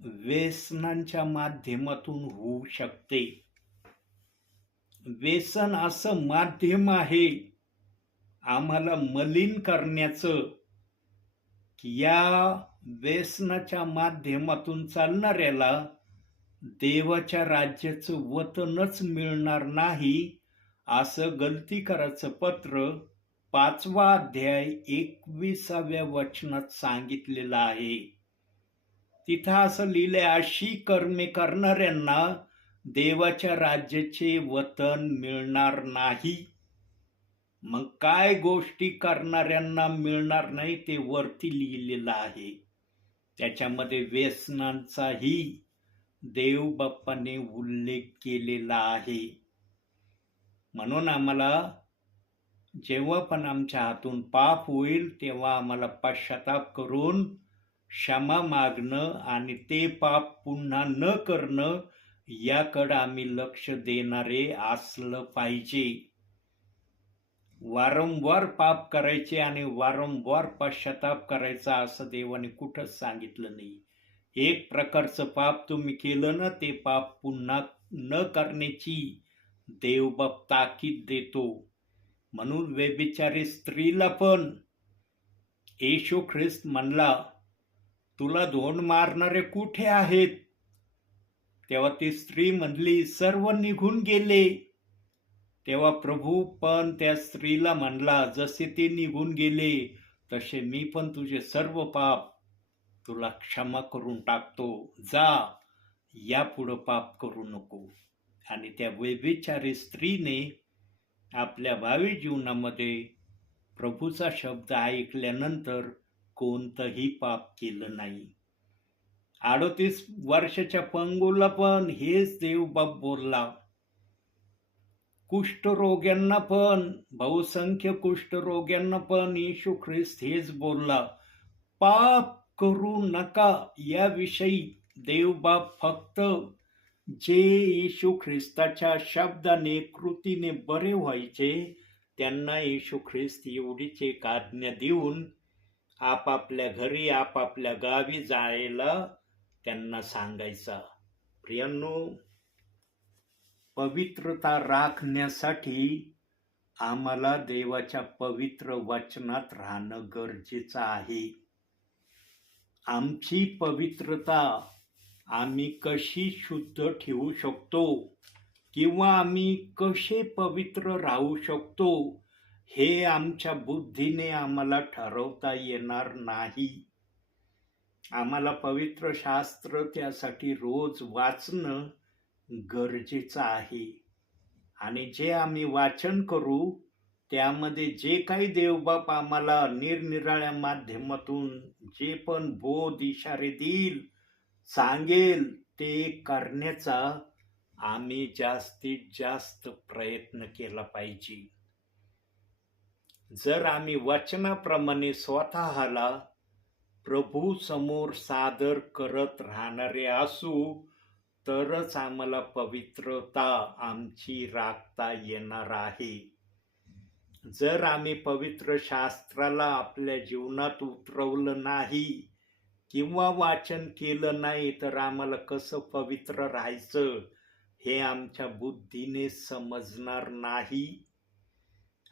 व्यसनांच्या माध्यमातून होऊ शकते. व्यसन असं माध्यम आहे आम्हाला मलिन करण्याचं की या व्यसनाच्या माध्यमातून चालणाऱ्याला देवाच्या राज्याचं वतनच मिळणार नाही, असं गलतीकराचं पत्र 5वा अध्याय 21व्या वचनात सांगितलेलं आहे. तिथं असं लिहिलंय, अशी कर्मे करणाऱ्यांना देवाच्या राज्याचे वतन मिळणार नाही. मग काय गोष्टी करणाऱ्यांना मिळणार नाही ते वरती लिहिलेलं आहे. त्याच्यामध्ये व्यसनांचाही देवबाप्पाने उल्लेख केलेला आहे. म्हणून आम्हाला जेव्हा पण आमच्या हातून पाप होईल तेव्हा आम्हाला पश्चाताप करून क्षमा मागणं आणि ते पाप पुन्हा न करणं याकडे आम्ही लक्ष देणारे असलं पाहिजे. वारंवार पाप करायचे आणि वारंवार पश्चाताप करायचा असं देवाने कुठंच सांगितलं नाही. एक प्रकारचं पाप तुम्ही केलं ना, ते पाप पुन्हा न करण्याची देवबाप ताकीद देतो. म्हणून व्यभिचारी स्त्रीला पण येशू ख्रिस्त म्हणला, तुला धोंड मारणारे कुठे आहेत? तेव्हा ती स्त्री म्हणली, सर्व निघून गेले. तेव्हा प्रभू पण त्या स्त्रीला म्हणला, जसे ते निघून गेले तसे मी पण तुझे सर्व पाप तुला क्षमा करून टाकतो. जा, यापुढं पाप करू नको. आणि त्या व्यभिचारी स्त्रीने आपल्या भावी जीवनामध्ये प्रभूचा शब्द ऐकल्यानंतर कोणतंही पाप केलं नाही. 38 वर्षाच्या पंगूला पण हेच देवबाप बोलला. कुष्ठरोग्यांना पण, बहुसंख्य कुष्ठरोग्यांना पण येशू ख्रिस्त हेच बोलला, पाप करू नका याविषयी देवबाप फक्त जे येशू ख्रिस्ताच्या शब्दाने कृतीने बरे व्हायचे त्यांना येशू ख्रिस्त एवढीच एक आज्ञा देऊन आपापल्या घरी आपापल्या गावी जायला त्यांना सांगायचा. प्रियांनो, पवित्रता राखण्यासाठी आम्हाला देवाच्या पवित्र वचनात राहणं गरजेचं आहे. आमची पवित्रता आम्ही कशी शुद्ध ठेवू शकतो किंवा आम्ही कसे पवित्र राहू शकतो हे आमच्या बुद्धीने आम्हाला ठरवता येणार नाही. आम्हाला पवित्र शास्त्र त्यासाठी रोज वाचणं गरजेचं आहे. आणि जे आम्ही वाचन करू त्यामध्ये जे काही देवबाप आम्हाला निरनिराळ्या माध्यमातून जे पण बोध इशारे देईल सांगेल ते करण्याचा आम्ही जास्तीत जास्त प्रयत्न केला पाहिजे. जर आम्ही वचनाप्रमाणे स्वतःला प्रभू समोर सादर करत राहणारे असू तरच आम्हाला पवित्रता आमची राखता येणार आहे. जर आम्ही पवित्र शास्त्राला आपल्या जीवनात उतरवलं नाही किंवा वाचन केलं नाही तर आम्हाला कसं पवित्र राहायचं हे आमच्या बुद्धीने समजणार नाही.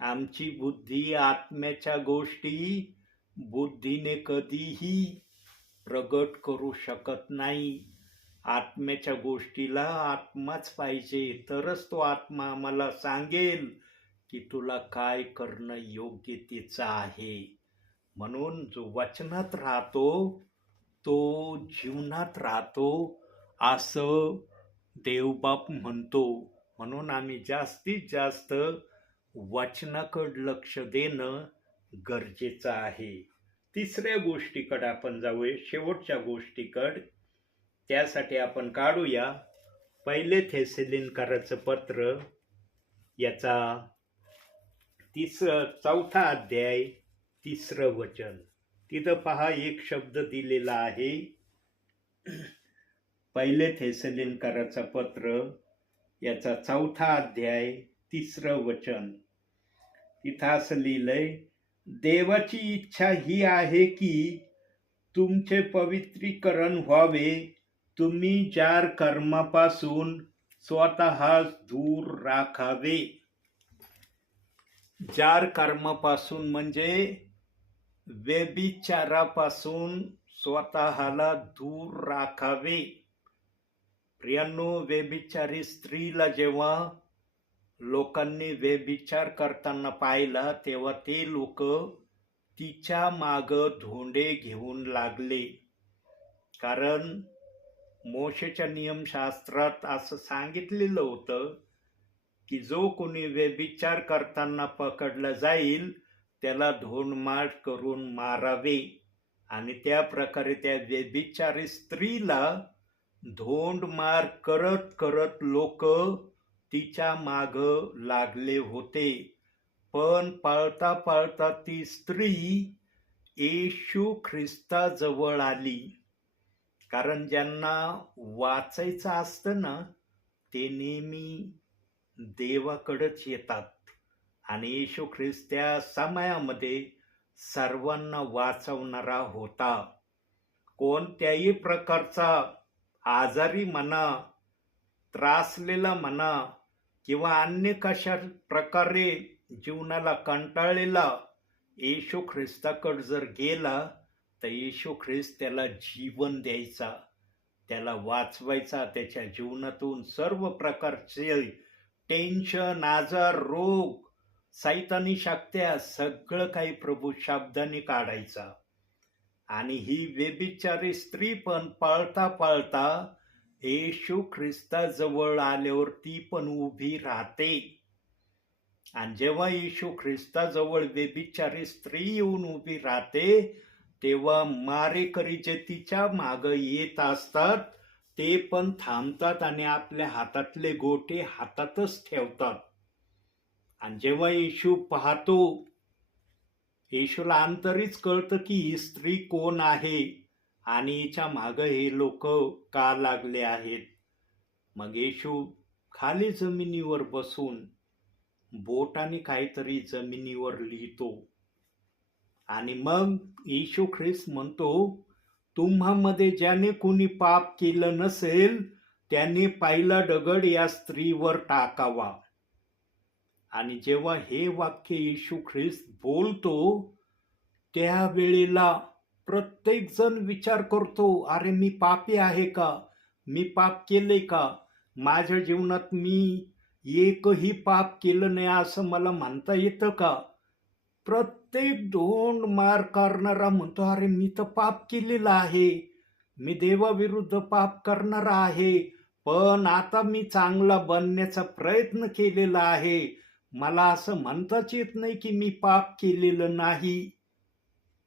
आमची बुद्धी आत्म्याच्या गोष्टी बुद्धीने कधीही प्रगट करू शकत नाही. आत्म्याच्या गोष्टीला आत्माच पाहिजे, तरच तो आत्मा आम्हाला सांगेल की तुला काय करणं योग्यतेचं आहे. म्हणून जो वचनात राहतो तो जीवनात राहतो असं देवबाप म्हणतो. म्हणून आम्ही जास्तीत जास्त वचनाकडे लक्ष देणं गरजेचं आहे. तिसऱ्या गोष्टीकडे आपण जाऊया, शेवटच्या गोष्टीकडे. त्यासाठी आपण काढूया 1 थेसलोनिकराचं पत्र याचा 4 अध्याय 3 वचन. तिथं पहा एक शब्द दिलेला आहे. 1 थेसलोनिकराचं पत्र याचा 4 अध्याय 3 वचन. तिथं असं लिहिलंय, देवाची इच्छा ही आहे की तुमचे पवित्रीकरण व्हावे, तुम्ही जार कर्मापासून स्वतः दूर राखावे. जार कर्मापासून म्हणजे व्यभिचारापासून स्वतःला दूर राखावे. प्रियांनो, व्यभिचारी स्त्रीला जेव्हा लोकांनी व्यभिचार करताना पाहिला तेव्हा ते लोक तिच्या माग धोंडे घेऊन लागले. कारण मोशेच्या नियमशास्त्रात असं सांगितलेलं होतं की जो कोणी व्यभिचार करताना पकडला जाईल त्याला धोंडमार करून मारावे. आणि त्या प्रकारे त्या व्यभिचारी स्त्रीला धोंडमार करत करत लोक तिच्या माग लागले होते. पण पळता पळता ती स्त्री येशू ख्रिस्ताजवळ आली. कारण ज्यांना वाचायचं असतं ना ते नेहमी देवाकडेच येतात. आणि येशू ख्रिस्त त्या समयामध्ये सर्वांना वाचवणारा होता. कोणत्याही प्रकारचा आजारी म्हणा, त्रासलेला म्हणा किंवा अन्य कशा प्रकारे जीवनाला कंटाळलेला येशू ख्रिस्ताकडे जर गेला तर येशू ख्रिस्त त्याला जीवन द्यायचा, त्याला वाचवायचा. त्याच्या जीवनातून सर्व प्रकारचे टेन्शन, आजार, रोग, सैतानी शक्त्या सगळं काही प्रभू शब्दाने काढायचा. आणि ही व्यभिचारी स्त्री पण पळता पळता येशू ख्रिस्ताजवळ आल्यावर ती पण उभी राहते. आणि जेव्हा येशू ख्रिस्ताजवळ व्यभिचारी स्त्री येऊन उभी राहते तेव्हा मारेकरी जे तिच्या माग येत असतात ते पण थांबतात आणि आपल्या हातातले गोटे हातातच ठेवतात. आणि जेव्हा येशू पाहतो येशूला अंतरीच कळतं की ही स्त्री कोण आहे आणि हिच्या मागं हे लोक का लागले आहेत. मग येशू खाली जमिनीवर बसून बोटाने काहीतरी जमिनीवर लिहितो आणि मग येशू ख्रिस्त म्हणतो, तुम्हामध्ये ज्याने कोणी पाप केलं नसेल त्याने पहिला दगड या स्त्रीवर टाकावा. आणि जेव्हा हे वाक्य येशू ख्रिस्त बोलतो त्यावेळेला प्रत्येक जण विचार करतो, अरे मी पापी आहे का, मी पाप केले का, माझ्या जीवनात मी एकही पाप केलं नाही असं मला म्हणता येतं का. प्रत्येक धोंड मार करणारा म्हणतो, अरे मी तर पाप केलेला आहे, मी देवाविरुद्ध पाप करणारा आहे, पण आता मी चांगला बनण्याचा प्रयत्न केलेला आहे, मला असं म्हणताच येत नाही की मी पाप केलेलं नाही,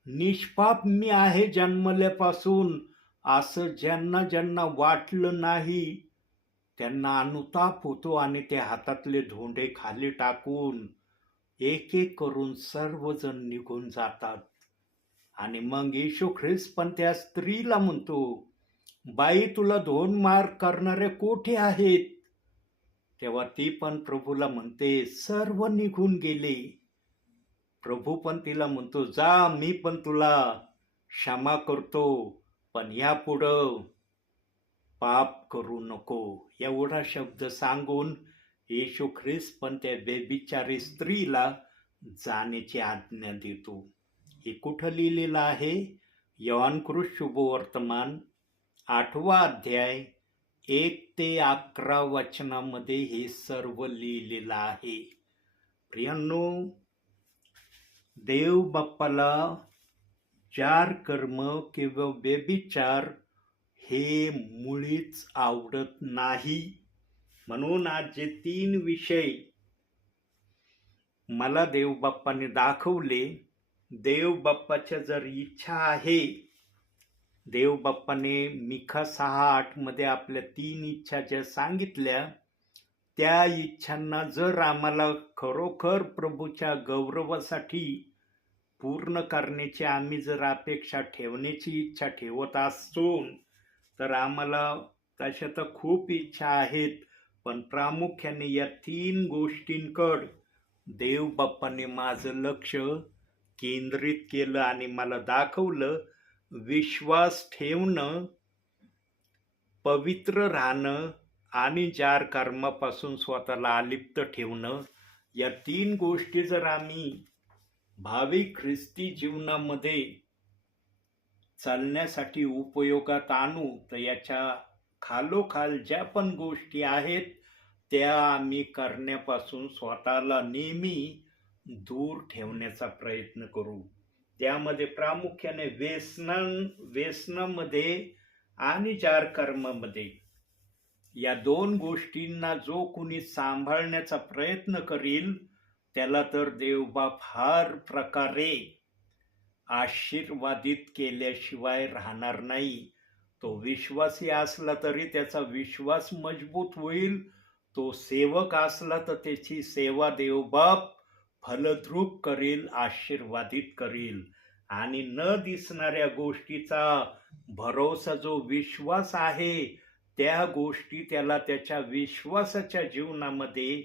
निष्पाप मी आहे जन्मल्यापासून, असं ज्यांना ज्यांना वाटलं नाही त्यांना अनुताप होतो आणि ते हातातले धोंडे खाली टाकून एक एक करून सर्वजण निघून जातात. आणि मग येशू ख्रिस्त पण त्या स्त्रीला म्हणतो, बाई तुला धोंड मार करणारे कोठे आहेत. तेव्हा ती पण प्रभूला म्हणते, सर्व निघून गेले. प्रभू पण तिला म्हणतो, जा मी पण तुला क्षमा करतो, पण यापुढं पाप करू नको. एवढा शब्द सांगून येशू ख्रिस्त पण त्या बेबिचारी स्त्रीला जाण्याची आज्ञा देतो. हे कुठं लिहिलेलं आहे. योहानकृत शुभवर्तमान 8वा अध्याय 1 ते 11 वचनामध्ये हे सर्व लिहिलेलं आहे. प्रियांनो, देव बाप्पाला चार कर्म किंवा बेबिचार हे मुळीच आवडत नाही. म्हणून आज जे 3 विषय मला देव बाप्पाने दाखवले, देव बाप्पाच्या जर इच्छा आहे, देव बाप्पाने मिखा 6:8 मध्ये आपल्या 3 इच्छा ज्या सांगितल्या, त्या इच्छांना जर आम्हाला खरोखर प्रभूच्या गौरवासाठी पूर्ण करण्याची आम्ही जर अपेक्षा ठेवण्याची इच्छा ठेवत असतो, तर आम्हाला तशा तर खूप इच्छा आहेत, पण प्रामुख्याने या 3 गोष्टींकडे देव बाप्पाने माझं लक्ष केंद्रित केलं आणि मला दाखवलं. विश्वास ठेवणं, पवित्र राहणं आणि जार कर्मापासून स्वतःला अलिप्त ठेवणं, या 3 गोष्टी जर आम्ही भावी ख्रिस्ती जीवनामध्ये चालण्यासाठी उपयोगात आणू, तर याच्या खालोखाल ज्या पण गोष्टी आहेत त्या आम्ही करण्यापासून स्वतःला नेहमी दूर ठेवण्याचा प्रयत्न करू. त्यामध्ये प्रामुख्याने व्यसनामध्ये आणि जार कर्मामध्ये या 2 गोष्टींना जो कोणी सांभाळण्याचा प्रयत्न करील त्याला तर देवबाप हर प्रकारे आशीर्वादित केल्याशिवाय राहणार नाही. तो विश्वासी असला तरी त्याचा विश्वास मजबूत होईल, तो सेवक असला तर त्याची सेवा देवबाप फलद्रूप करील, आशीर्वादित करील. आणि न दिसणाऱ्या गोष्टीचा भरोसा जो विश्वास आहे, त्या गोष्टी त्याला त्याच्या विश्वासाच्या जीवनामध्ये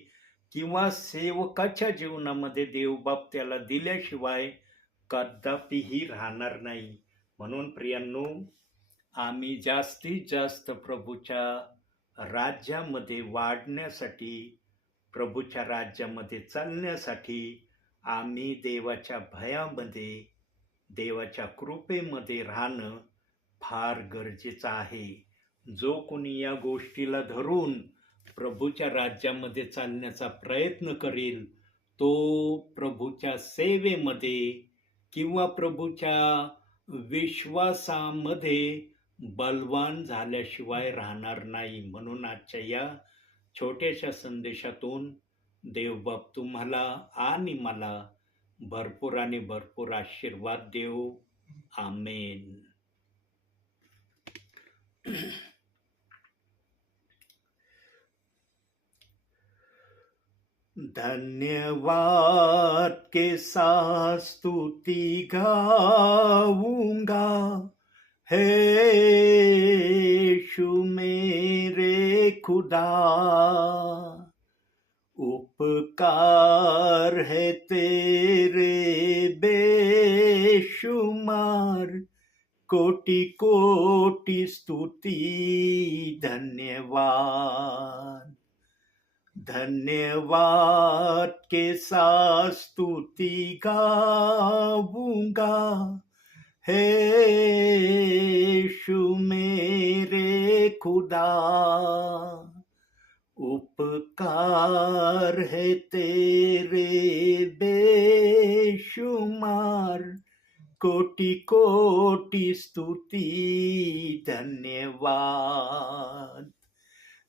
किंवा सेवकाच्या जीवनामध्ये देवबाप त्याला दिल्याशिवाय कदापिही राहणार नाही. म्हणून प्रियांनो, आम्ही जास्तीत जास्त प्रभूच्या राज्यामध्ये वाढण्यासाठी, प्रभूच्या राज्यामध्ये चालण्यासाठी आम्ही देवाच्या भयामध्ये, देवाच्या कृपेमध्ये राहणं फार गरजेचं आहे. जो कोणी या गोष्टीला धरून प्रभूच्या राज्यामध्ये चालण्याचा प्रयत्न करेल, तो प्रभूच्या सेवेमध्ये किंवा प्रभूच्या विश्वासामध्ये बलवान झाल्याशिवाय राहणार नाही. म्हणून आजच्या या छोट्याशा संदेशातून देवबाप तुम्हाला आणि मला भरपूर आणि भरपूर आशीर्वाद देव. आमेन. धन्यवाद के साथ स्तुति गाऊंगा, हे यीशु मेरे खुदा। उपकार है तेरे बेशुमार, कोटि कोटि स्तुति धन्यवाद। धन्यवाद के साथ स्तुति गाऊंगा, हे यीशु मेरे खुदा। उपकार है तेरे बेशुमार, कोटि कोटि स्तुति धन्यवाद।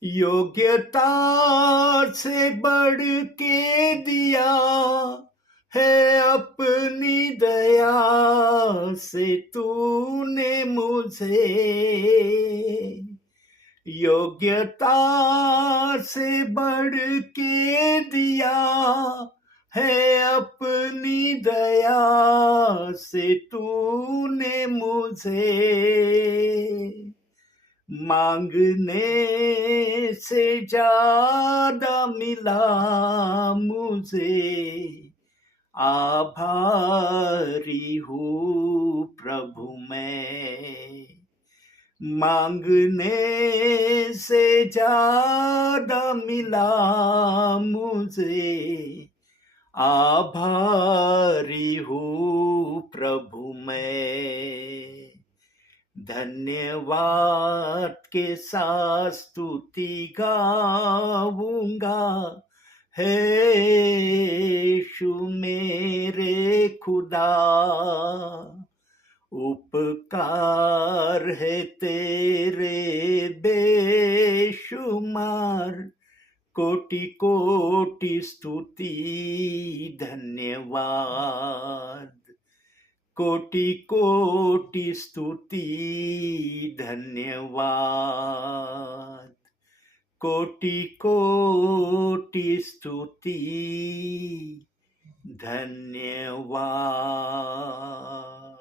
योग्यता से बढ़ के दिया है अपनी दया से तूने मुझे। योग्यता से बढ़ के दिया है अपनी दया से तूने मुझे। मांगने से ज्यादा मिला मुझे, आभारी हूँ प्रभु मैं। मांगने से ज्यादा मिला मुझे, आभारी हूँ प्रभु मैं। धन्यवाद के साथ स्तुति गाऊंगा, हे यीशु मेरे खुदा। उपकार है तेरे बेशुमार, कोटि कोटि स्तुति धन्यवाद। कोटि कोटि स्तुति धन्यवाद। कोटि कोटि स्तुति धन्यवाद।